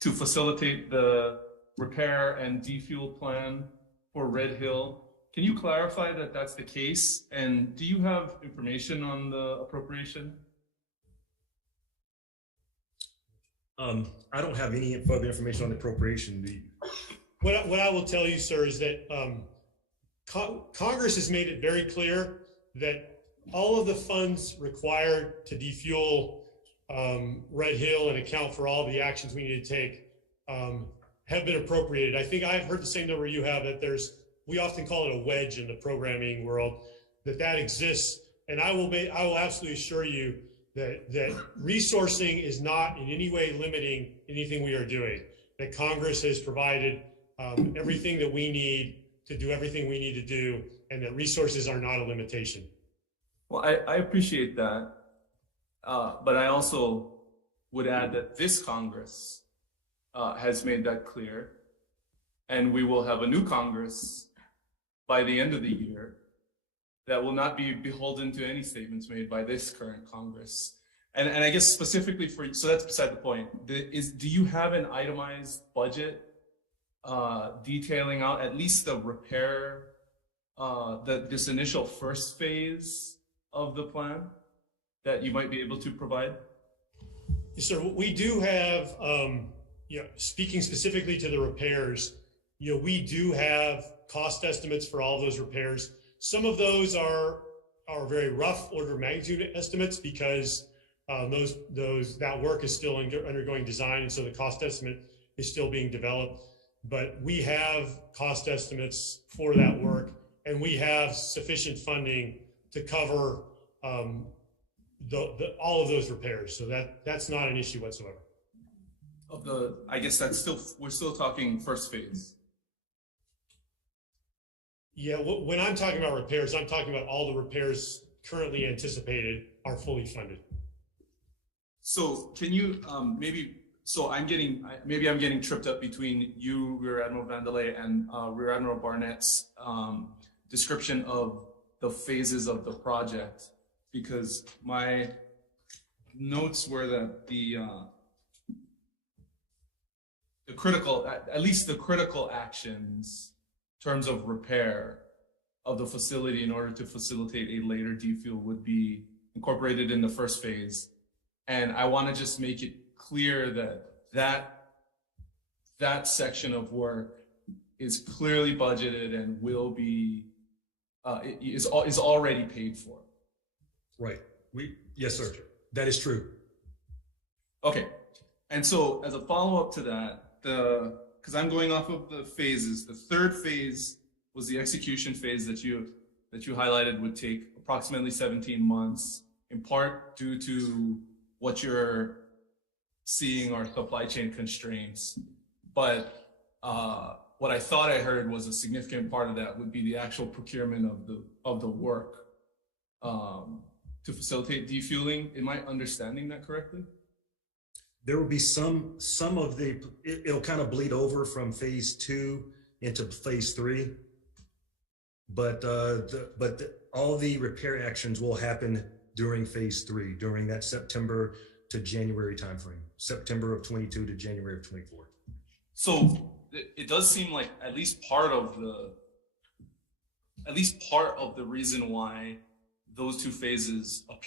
facilitate the repair and defuel plan for Red Hill. Can you clarify that that's the case? And do you have information on the appropriation? I don't have any further information on the appropriation. What I will tell you, sir, is that Congress has made it very clear that all of the funds required to defuel Red Hill and account for all of the actions we need to take have been appropriated. I think I've heard the same number you have, that we often call it a wedge in the programming world, that exists. And I will absolutely assure you that resourcing is not in any way limiting anything we are doing, that Congress has provided everything that we need to do everything we need to do, and that resources are not a limitation. Well, I appreciate that, but I also would add that this Congress has made that clear, and we will have a new Congress by the end of the year that will not be beholden to any statements made by this current Congress. And I guess specifically so that's beside the point. Do you have an itemized budget detailing out at least the repair, this initial first phase of the plan that you might be able to provide? Yes, sir. We do have, speaking specifically to the repairs, we do have cost estimates for all those repairs. Some of those are very rough order of magnitude estimates because that work is still undergoing design, and so the cost estimate is still being developed. But we have cost estimates for that work, and we have sufficient funding to cover all of those repairs. So that's not an issue whatsoever. I guess we're still talking first phase. Yeah, when I'm talking about repairs, I'm talking about all the repairs currently anticipated are fully funded. So can you I'm getting tripped up between you, Rear Admiral Vandelay, and Rear Admiral Barnett's description of the phases of the project, because my notes were that the critical, at least the critical actions in terms of repair of the facility in order to facilitate a later defuel would be incorporated in the first phase. And I want to just make it clear that section of work is clearly budgeted and will be is already paid for. Right. Yes, sir. That is true. Okay. And so as a follow-up to that, because I'm going off of the phases, the third phase was the execution phase that you highlighted would take approximately 17 months, in part due to what you're seeing are supply chain constraints. But what I thought I heard was a significant part of that would be the actual procurement of the work to facilitate defueling. Am I understanding that correctly? There will be some of the, it'll kind of bleed over from phase 2 into phase 3. But all the repair actions will happen during phase 3, during that September to January timeframe, September of 22 to January of 24. So it does seem like at least part of the reason why those two phases are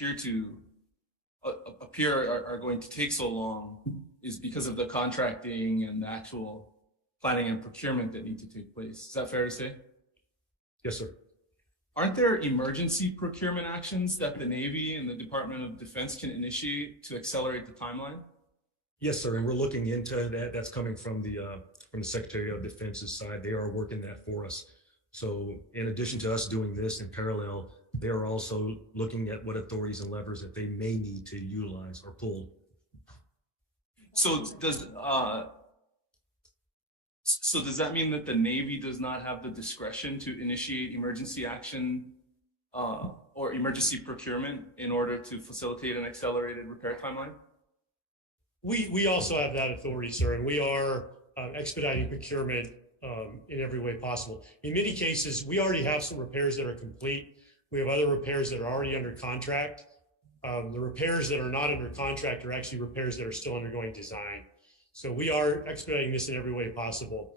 going to take so long is because of the contracting and the actual planning and procurement that need to take place. Is that fair to say? Yes, sir. Aren't there emergency procurement actions that the Navy and the Department of Defense can initiate to accelerate the timeline? Yes, sir. And we're looking into that. That's coming from the Secretary of Defense's side. They are working that for us. So in addition to us doing this in parallel, they are also looking at what authorities and levers that they may need to utilize or pull. So does that mean that the Navy does not have the discretion to initiate emergency action or emergency procurement in order to facilitate an accelerated repair timeline? We also have that authority, sir, and we are expediting procurement in every way possible. In many cases, we already have some repairs that are complete. We have other repairs that are already under contract. The repairs that are not under contract are actually repairs that are still undergoing design. So we are expediting this in every way possible,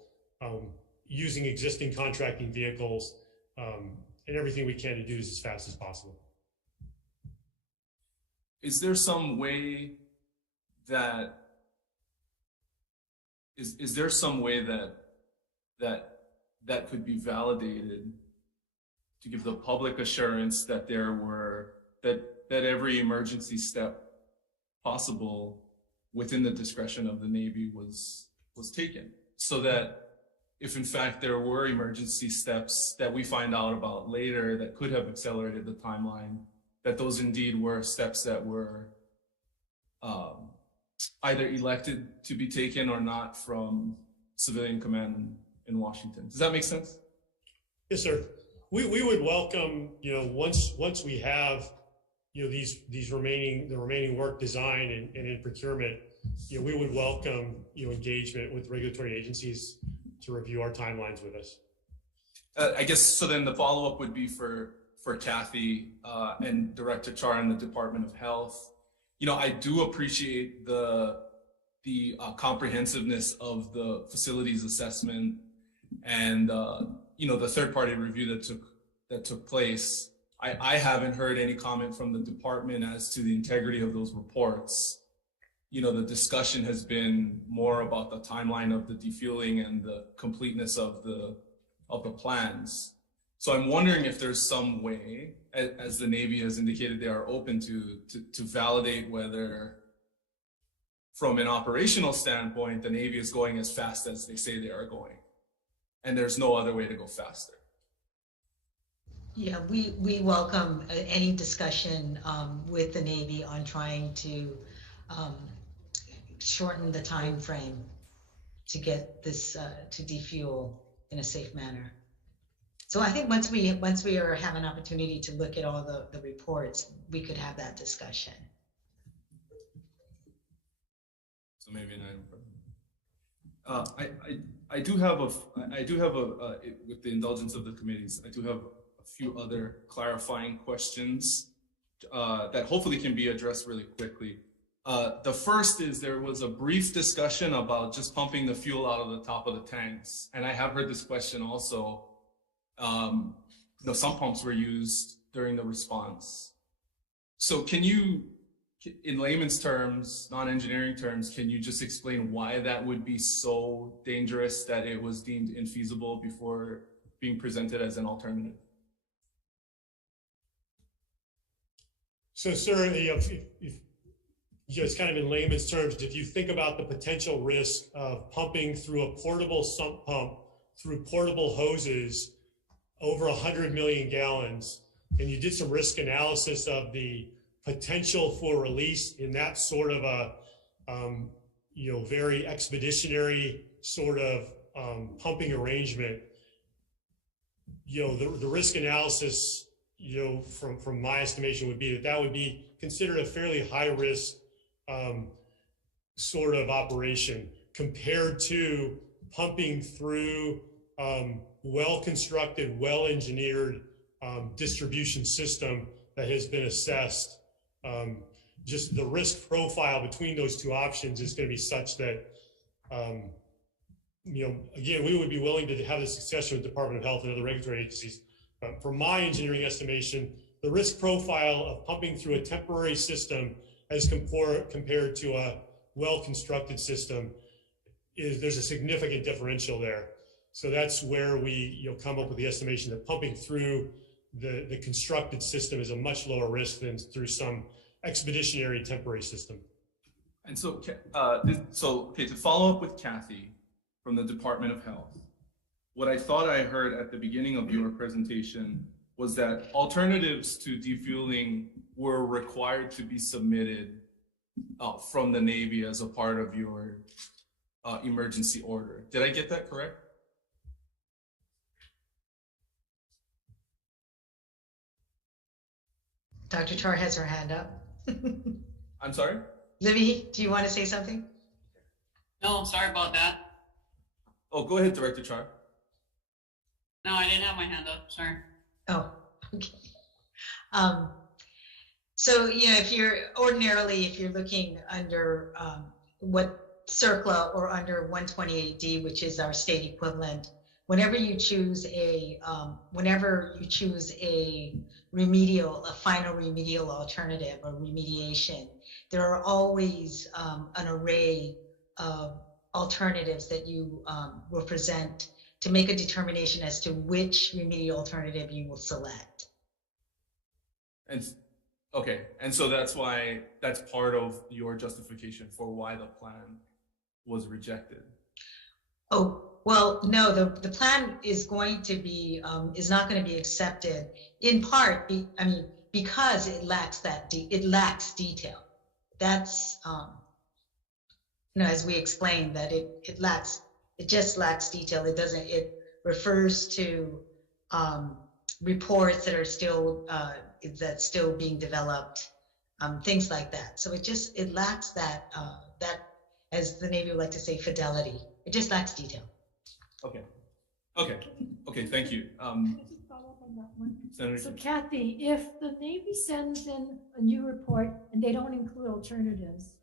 using existing contracting vehicles, and everything we can to do this as fast as possible. Is there some way that that could be validated to give the public assurance that that every emergency step possible within the discretion of the Navy was taken, so that if in fact there were emergency steps that we find out about later that could have accelerated the timeline, that those indeed were steps that were either elected to be taken or not from civilian command in Washington. Does that make sense? Yes, sir. We would welcome, once we have, the remaining work design and in procurement, we would welcome, engagement with regulatory agencies to review our timelines with us. I guess, so then the follow-up would be for Kathy and Director Char in the Department of Health. I do appreciate the comprehensiveness of the facilities assessment and the third-party review that took place. I haven't heard any comment from the department as to the integrity of those reports. The discussion has been more about the timeline of the defueling and the completeness of the plans. So I'm wondering if there's some way, as the Navy has indicated they are open to validate whether, from an operational standpoint, the Navy is going as fast as they say they are going, and there's no other way to go faster. Yeah, we welcome any discussion with the Navy on trying to shorten the time frame to get this to defuel in a safe manner. So I think once we have an opportunity to look at all the reports, we could have that discussion. So maybe an item for I do have with the indulgence of the committees, I do have a few other clarifying questions that hopefully can be addressed really quickly. The first is, there was a brief discussion about just pumping the fuel out of the top of the tanks. And I have heard this question also. Some pumps were used during the response. So can you, in layman's terms, non-engineering terms, can you just explain why that would be so dangerous that it was deemed infeasible before being presented as an alternative? So, sir, if just kind of in layman's terms, if you think about the potential risk of pumping through a portable sump pump through portable hoses over 100 million gallons, and you did some risk analysis of the potential for release in that sort of a, very expeditionary sort of pumping arrangement, the risk analysis, from my estimation would be that would be considered a fairly high risk sort of operation compared to pumping through well-constructed, well-engineered distribution system that has been assessed. Just the risk profile between those two options is going to be such that, again, we would be willing to have this discussion with the Department of Health and other regulatory agencies. But from my engineering estimation, the risk profile of pumping through a temporary system as compared to a well-constructed system there's a significant differential there. So that's where we come up with the estimation that pumping through the constructed system is a much lower risk than through some expeditionary temporary system. And so, to follow up with Kathy from the Department of Health, what I thought I heard at the beginning of your presentation was that alternatives to defueling were required to be submitted from the Navy as a part of your emergency order. Did I get that correct? Dr. Char has her hand up. I'm sorry? Libby, do you want to say something? No, sorry about that. Oh, go ahead, Director Char. No, I didn't have my hand up, sorry. Oh, okay. So, if you're looking under what CERCLA or under 128D, which is our state equivalent, whenever you choose a final remedial alternative or remediation, there are always an array of alternatives that you will present to make a determination as to which remedial alternative you will select. And so that's part of your justification for why the plan was rejected. Oh, well, no, the plan is going to be is not going to be accepted in part because it lacks detail. That's as we explained, that it just lacks detail. It refers to reports that are still being developed, things like that. So it lacks that as the Navy would like to say, fidelity. It just lacks detail. Okay, thank you. Senator. So Kathy, if the Navy sends in a new report and they don't include alternatives,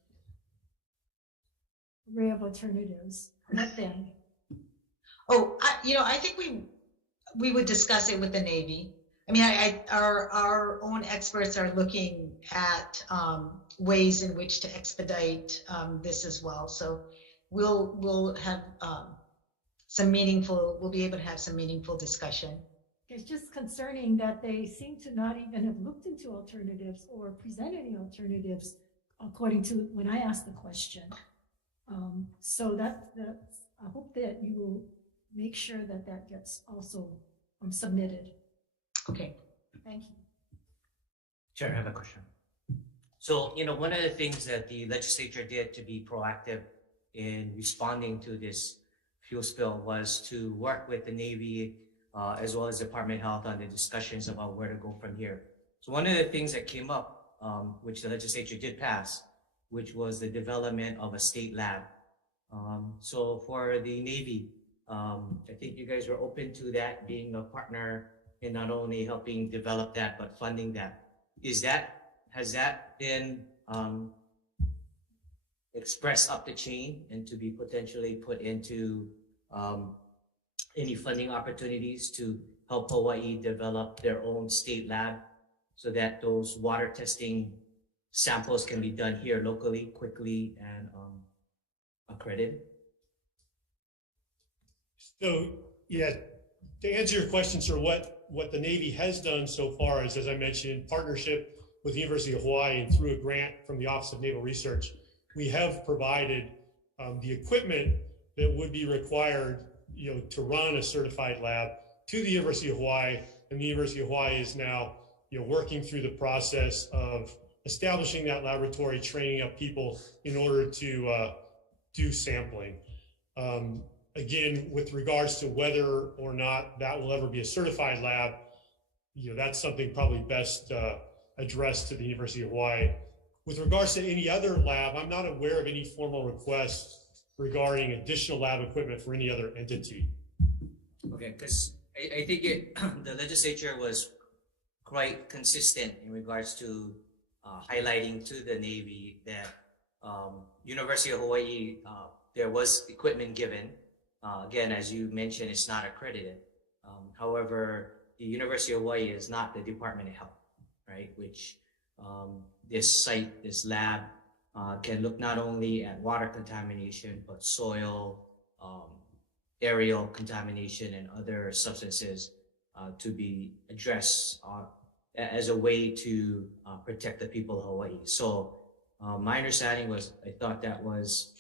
array of alternatives, what then? Oh, I think we would discuss it with the Navy. Our own experts are looking at ways in which to expedite this as well. So we'll have we'll be able to have some meaningful discussion. It's just concerning that they seem to not even have looked into alternatives or present any alternatives according to when I asked the question. So that's I hope that you will make sure that gets also submitted. Okay. Thank you. Chair, I have a question. So, one of the things that the legislature did to be proactive in responding to this fuel spill was to work with the Navy as well as Department of Health on the discussions about where to go from here. So one of the things that came up, which the legislature did pass, which was the development of a state lab. So for the Navy, I think you guys were open to that, being a partner in not only helping develop that, but funding that. Has that been expressed up the chain and to be potentially put into any funding opportunities to help Hawaii develop their own state lab so that those water testing samples can be done here locally, quickly, and accredited? So, yeah, to answer your question, sir, what the Navy has done so far is, as I mentioned, in partnership with the University of Hawaii and through a grant from the Office of Naval Research, we have provided the equipment that would be required, to run a certified lab to the University of Hawaii, and the University of Hawaii is now, working through the process of establishing that laboratory, training up people in order to do sampling. Again, with regards to whether or not that will ever be a certified lab, that's something probably best addressed to the University of Hawaii. With regards to any other lab, I'm not aware of any formal requests regarding additional lab equipment for any other entity. Okay, because I think the legislature was quite consistent in regards to highlighting to the Navy that University of Hawaii, there was equipment given. Again, as you mentioned, it's not accredited. However, the University of Hawaii is not the Department of Health, right? Which this site, this lab, can look not only at water contamination, but soil, aerial contamination, and other substances to be addressed as a way to protect the people of Hawaii. So my understanding was, I thought that was,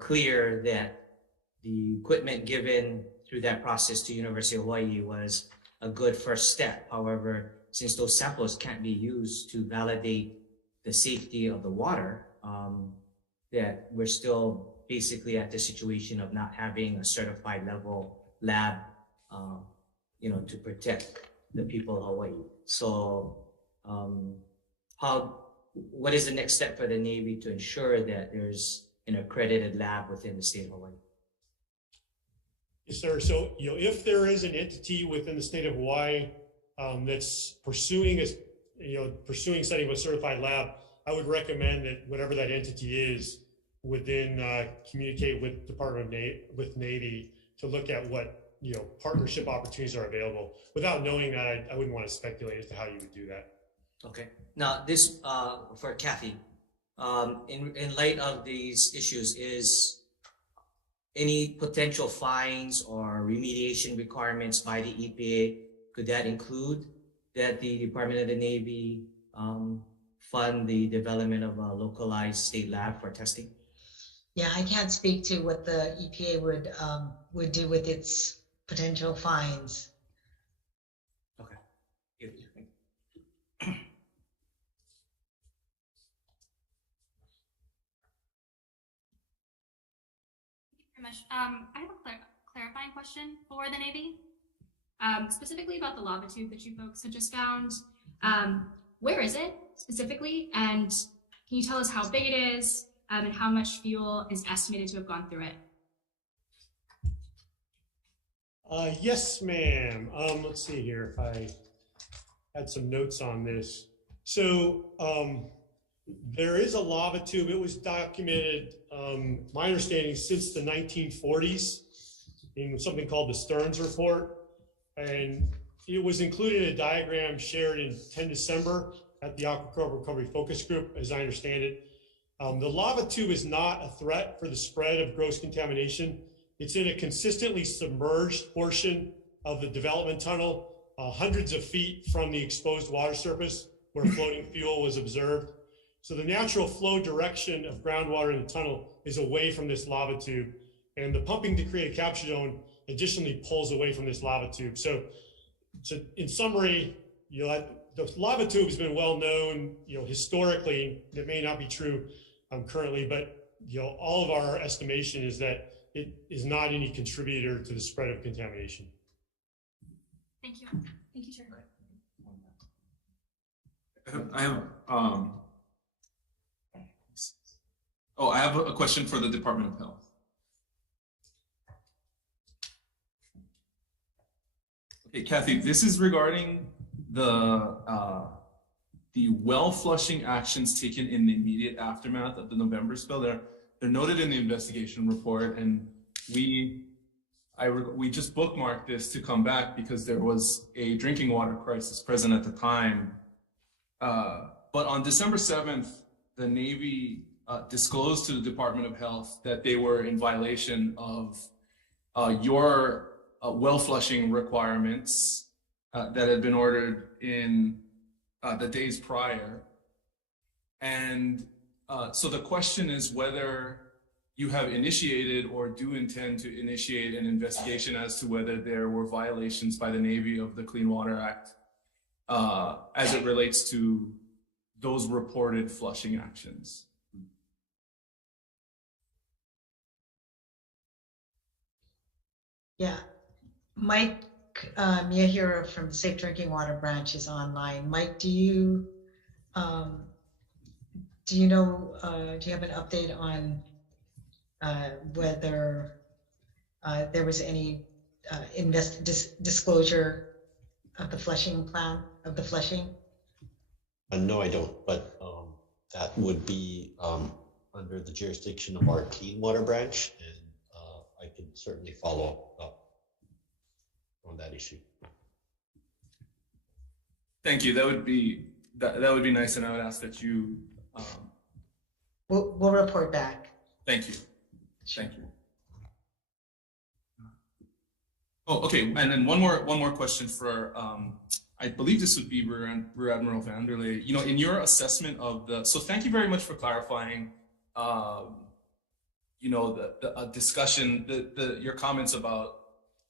clear that the equipment given through that process to University of Hawaii was a good first step. However, since those samples can't be used to validate the safety of the water, that we're still basically at the situation of not having a certified level lab, to protect the people of Hawaii. So what is the next step for the Navy to ensure that there's an accredited lab within the state of Hawaii? Yes, sir. So, if there is an entity within the state of Hawaii that's pursuing setting of a certified lab, I would recommend that whatever that entity is would then communicate with with Navy to look at what partnership opportunities are available. Without knowing that, I wouldn't want to speculate as to how you would do that. Okay. Now, this for Kathy, in light of these issues, is any potential fines or remediation requirements by the EPA, could that include that the Department of the Navy fund the development of a localized state lab for testing? Yeah, I can't speak to what the EPA would do with its potential fines. Okay. Thank you very much. I have a clarifying question for the Navy, specifically about the lava tube that you folks had just found. Where is it specifically? And can you tell us how big it is and how much fuel is estimated to have gone through it? Yes, ma'am. Let's see here if I had some notes on this. So there is a lava tube. It was documented, my understanding, since the 1940s in something called the Stearns Report. And it was included in a diagram shared in 10 December at the Aquaculture Recovery Focus Group, as I understand it. The lava tube is not a threat for the spread of gross contamination. It's in a consistently submerged portion of the development tunnel, hundreds of feet from the exposed water surface where floating fuel was observed. So the natural flow direction of groundwater in the tunnel is away from this lava tube, and the pumping to create a capture zone additionally pulls away from this lava tube. So in summary, the lava tube has been well known, historically. It may not be true currently, but all of our estimation is that it is not any contributor to the spread of contamination. Thank you. Thank you, Chair. I have a question for the Department of Health. Okay, Kathy, this is regarding the well flushing actions taken in the immediate aftermath of the November spill. They're noted in the investigation report, and we just bookmarked this to come back because there was a drinking water crisis present at the time. But on December 7th, the Navy disclosed to the Department of Health that they were in violation of your well flushing requirements that had been ordered in the days prior. And so the question is whether you have initiated or do intend to initiate an investigation as to whether there were violations by the Navy of the Clean Water Act as it relates to those reported flushing actions. Yeah, Mike Miyahiro from the Safe Drinking Water Branch is online. Mike, do you Do you know, do you have an update on whether there was any disclosure of the flushing plan, of the flushing? No, I don't, but that would be under the jurisdiction of our clean water branch, and I can certainly follow up on that issue. Thank you. That would be nice, and I would ask that you. We'll report back. Thank you. Thank you. Oh, okay. And then one more question for I believe this would be Rear Admiral Vanderlei. You know, in your assessment of so thank you very much for clarifying. You know, the discussion, your comments about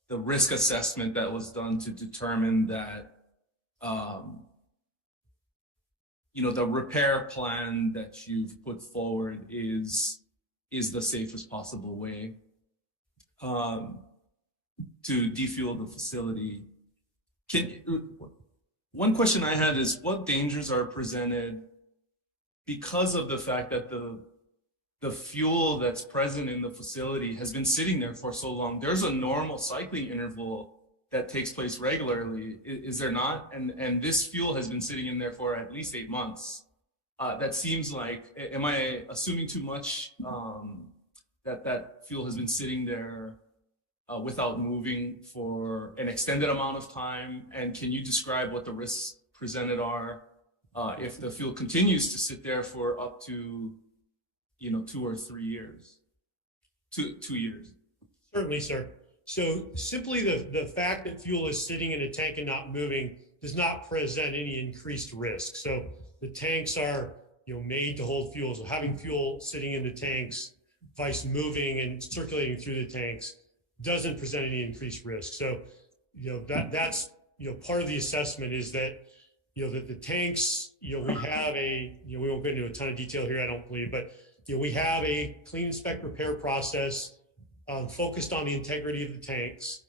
the risk assessment that was done to determine that. You know, the repair plan that you've put forward is the safest possible way to defuel the facility. One question I had is, what dangers are presented because of the fact that the fuel that's present in the facility has been sitting there for so long? There's a normal cycling interval that takes place regularly, is there not? And this fuel has been sitting in there for at least 8 months. That seems like, am I assuming too much that fuel has been sitting there without moving for an extended amount of time? And can you describe what the risks presented are if the fuel continues to sit there for up to, you know, 2 or 3 years? 2 years. Certainly, sir. So simply the fact that fuel is sitting in a tank and not moving does not present any increased risk. So the tanks are, you know, made to hold fuel. So having fuel sitting in the tanks, vice moving and circulating through the tanks, doesn't present any increased risk. So, you know, that's, you know, part of the assessment is that, you know, that the tanks, you know, we have you know, we won't go into a ton of detail here, I don't believe, but, you know, we have a clean, inspect, repair process focused on the integrity of the tanks,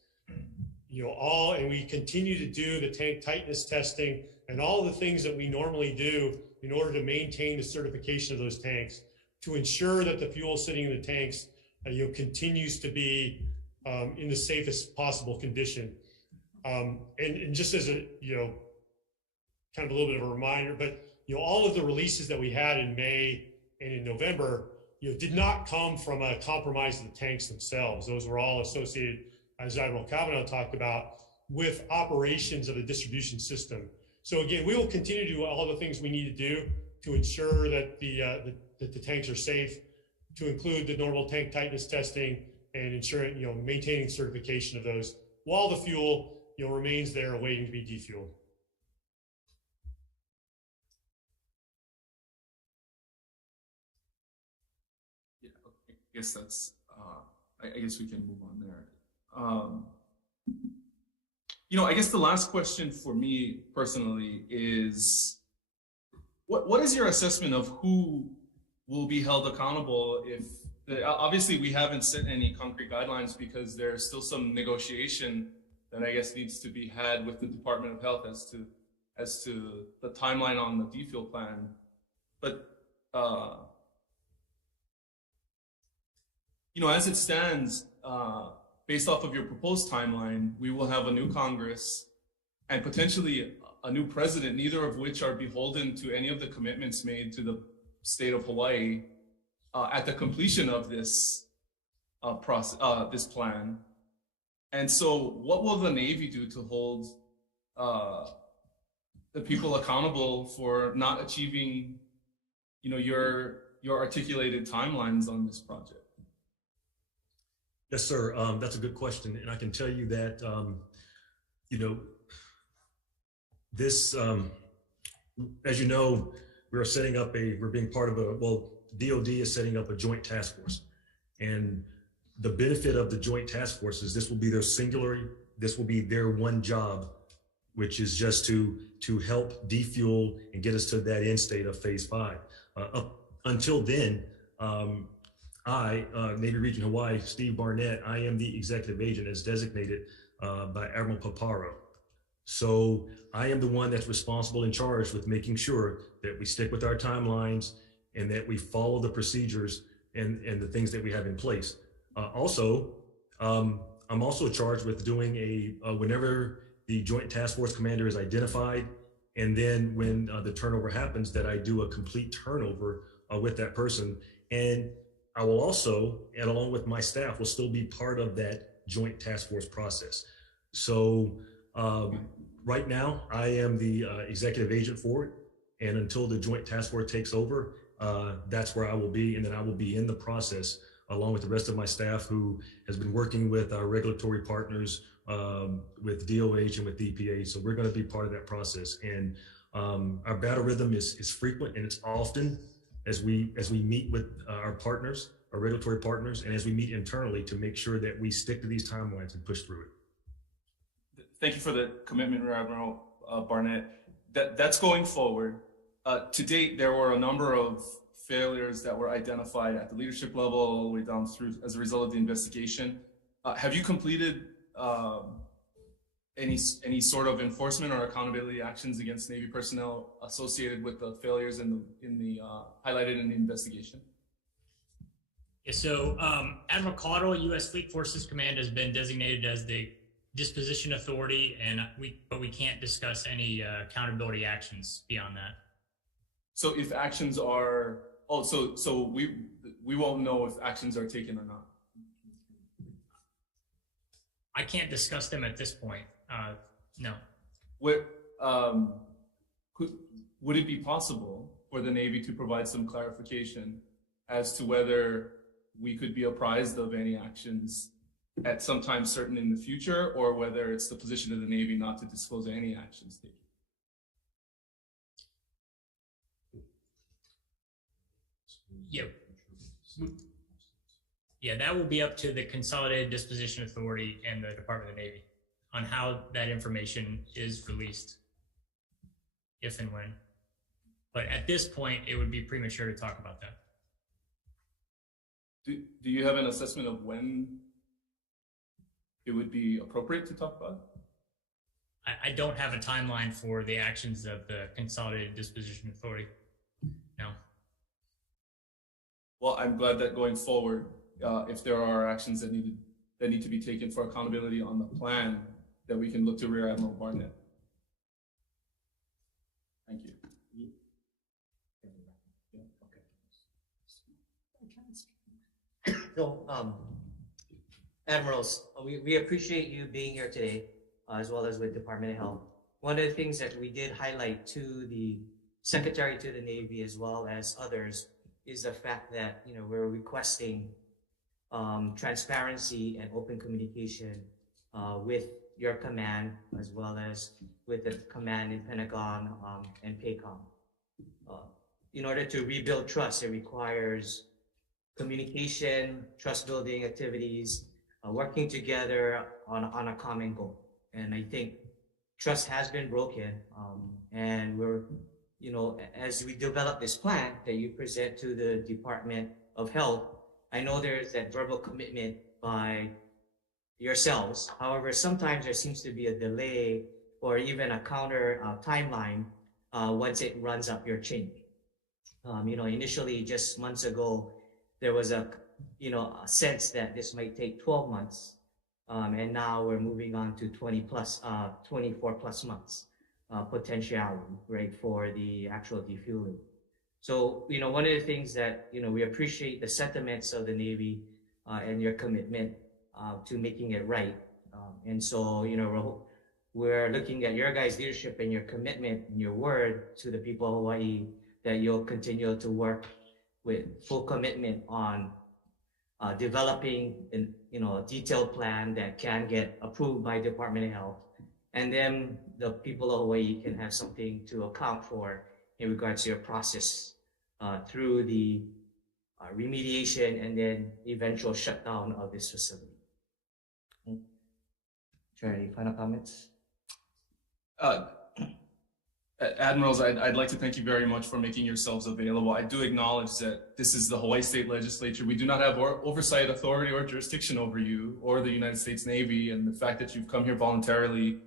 you know, and we continue to do the tank tightness testing and all the things that we normally do in order to maintain the certification of those tanks to ensure that the fuel sitting in the tanks, you know, continues to be in the safest possible condition. And just as a, you know, kind of a little bit of a reminder, but, you know, all of the releases that we had in May and in November, you know, did not come from a compromise of the tanks themselves. Those were all associated, as Admiral Cavanaugh talked about, with operations of the distribution system. So again, we will continue to do all the things we need to do to ensure that the tanks are safe, to include the normal tank tightness testing and ensuring, you know, maintaining certification of those while the fuel, you know, remains there waiting to be defueled. I guess that's, I guess we can move on there. You know, I guess the last question for me personally is, what is your assessment of who will be held accountable if, obviously we haven't set any concrete guidelines because there's still some negotiation that I guess needs to be had with the Department of Health as to the timeline on the defuel plan. But, you know, as it stands, based off of your proposed timeline, we will have a new Congress and potentially a new president, neither of which are beholden to any of the commitments made to the state of Hawaii at the completion of this this plan. And so what will the Navy do to hold the people accountable for not achieving, you know, your articulated timelines on this project? Yes, sir. That's a good question. And I can tell you that, you know, this, as you know, we're being part of DOD is setting up a joint task force. And the benefit of the joint task force is this will be their one job, which is just to help defuel and get us to that end state of phase 5. Up until then, I, Navy Region Hawaii, Steve Barnett, I am the executive agent as designated by Admiral Paparo. So I am the one that's responsible and charged with making sure that we stick with our timelines and that we follow the procedures and the things that we have in place. I'm also charged with doing whenever the Joint Task Force commander is identified, and then when the turnover happens, that I do a complete turnover with that person. And I will also, and along with my staff, will still be part of that Joint Task Force process. So right now, I am the executive agent for it. And until the Joint Task Force takes over, that's where I will be. And then I will be in the process along with the rest of my staff who has been working with our regulatory partners, with DOH and with the EPA. So we're going to be part of that process. And our battle rhythm is frequent and it's often as we meet with our partners, our regulatory partners, and as we meet internally to make sure that we stick to these timelines and push through it. Thank you for the commitment, Rear Admiral Barnett. That's going forward. To date, there were a number of failures that were identified at the leadership level all the way down through as a result of the investigation. Have you completed any sort of enforcement or accountability actions against Navy personnel associated with the failures highlighted in the investigation? Yeah, so Admiral Cavanaugh, U.S. Fleet Forces Command, has been designated as the disposition authority, but we can't discuss any accountability actions beyond that. So if actions are, so we won't know if actions are taken or not. I can't discuss them at this point. No. Would it be possible for the Navy to provide some clarification as to whether we could be apprised of any actions at some time certain in the future, or whether it's the position of the Navy not to disclose any actions taken? Yeah, that will be up to the Consolidated Disposition Authority and the Department of the Navy on how that information is released, if and when. But at this point, it would be premature to talk about that. Do you have an assessment of when it would be appropriate to talk about it? I don't have a timeline for the actions of the Consolidated Disposition Authority. No. Well, I'm glad that going forward, if there are actions that need to be taken for accountability on the plan, that we can look to Rear Admiral Barnett. Thank you. So, Admirals, we appreciate you being here today, as well as with Department of Health. One of the things that we did highlight to the Secretary to the Navy, as well as others, is the fact that we're requesting transparency and open communication with your command, as well as with the command in Pentagon and PACOM. In order to rebuild trust, it requires communication, trust building activities, working together on a common goal. And I think trust has been broken, and we're, as we develop this plan that you present to the Department of Health, I know there's that verbal commitment by yourselves. However, sometimes there seems to be a delay or even a counter timeline once it runs up your chain. Initially, just months ago, there was a sense that this might take 12 months, and now we're moving on to 24 plus months potentiality, right, for the actual defueling. So, one of the things that, we appreciate the sentiments of the Navy and your commitment to making it right. And so, we're looking at your guys' leadership and your commitment and your word to the people of Hawaii that you'll continue to work with full commitment on developing a detailed plan that can get approved by Department of Health. And then the people of Hawaii can have something to account for in regards to your process through the remediation and then eventual shutdown of this facility. Any final comments? Admirals, I'd like to thank you very much for making yourselves available. I do acknowledge that this is the Hawaii State Legislature. We do not have oversight authority or jurisdiction over you or the United States Navy, and the fact that you've come here voluntarily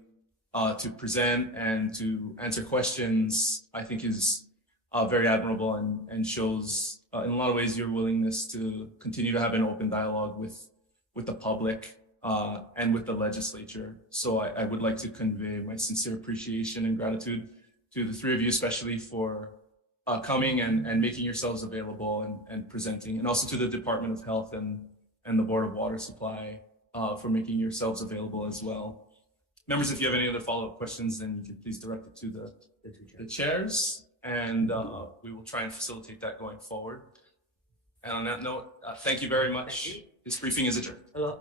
to present and to answer questions, I think is very admirable and shows in a lot of ways your willingness to continue to have an open dialogue with the public and with the legislature. So I would like to convey my sincere appreciation and gratitude to the three of you, especially for coming and making yourselves available and presenting, and also to the Department of Health and the Board of Water Supply for making yourselves available as well. Members, if you have any other follow-up questions, then you can please direct it to the chairs, and we will try and facilitate that going forward. And on that note, thank you very much. This briefing is adjourned. Hello.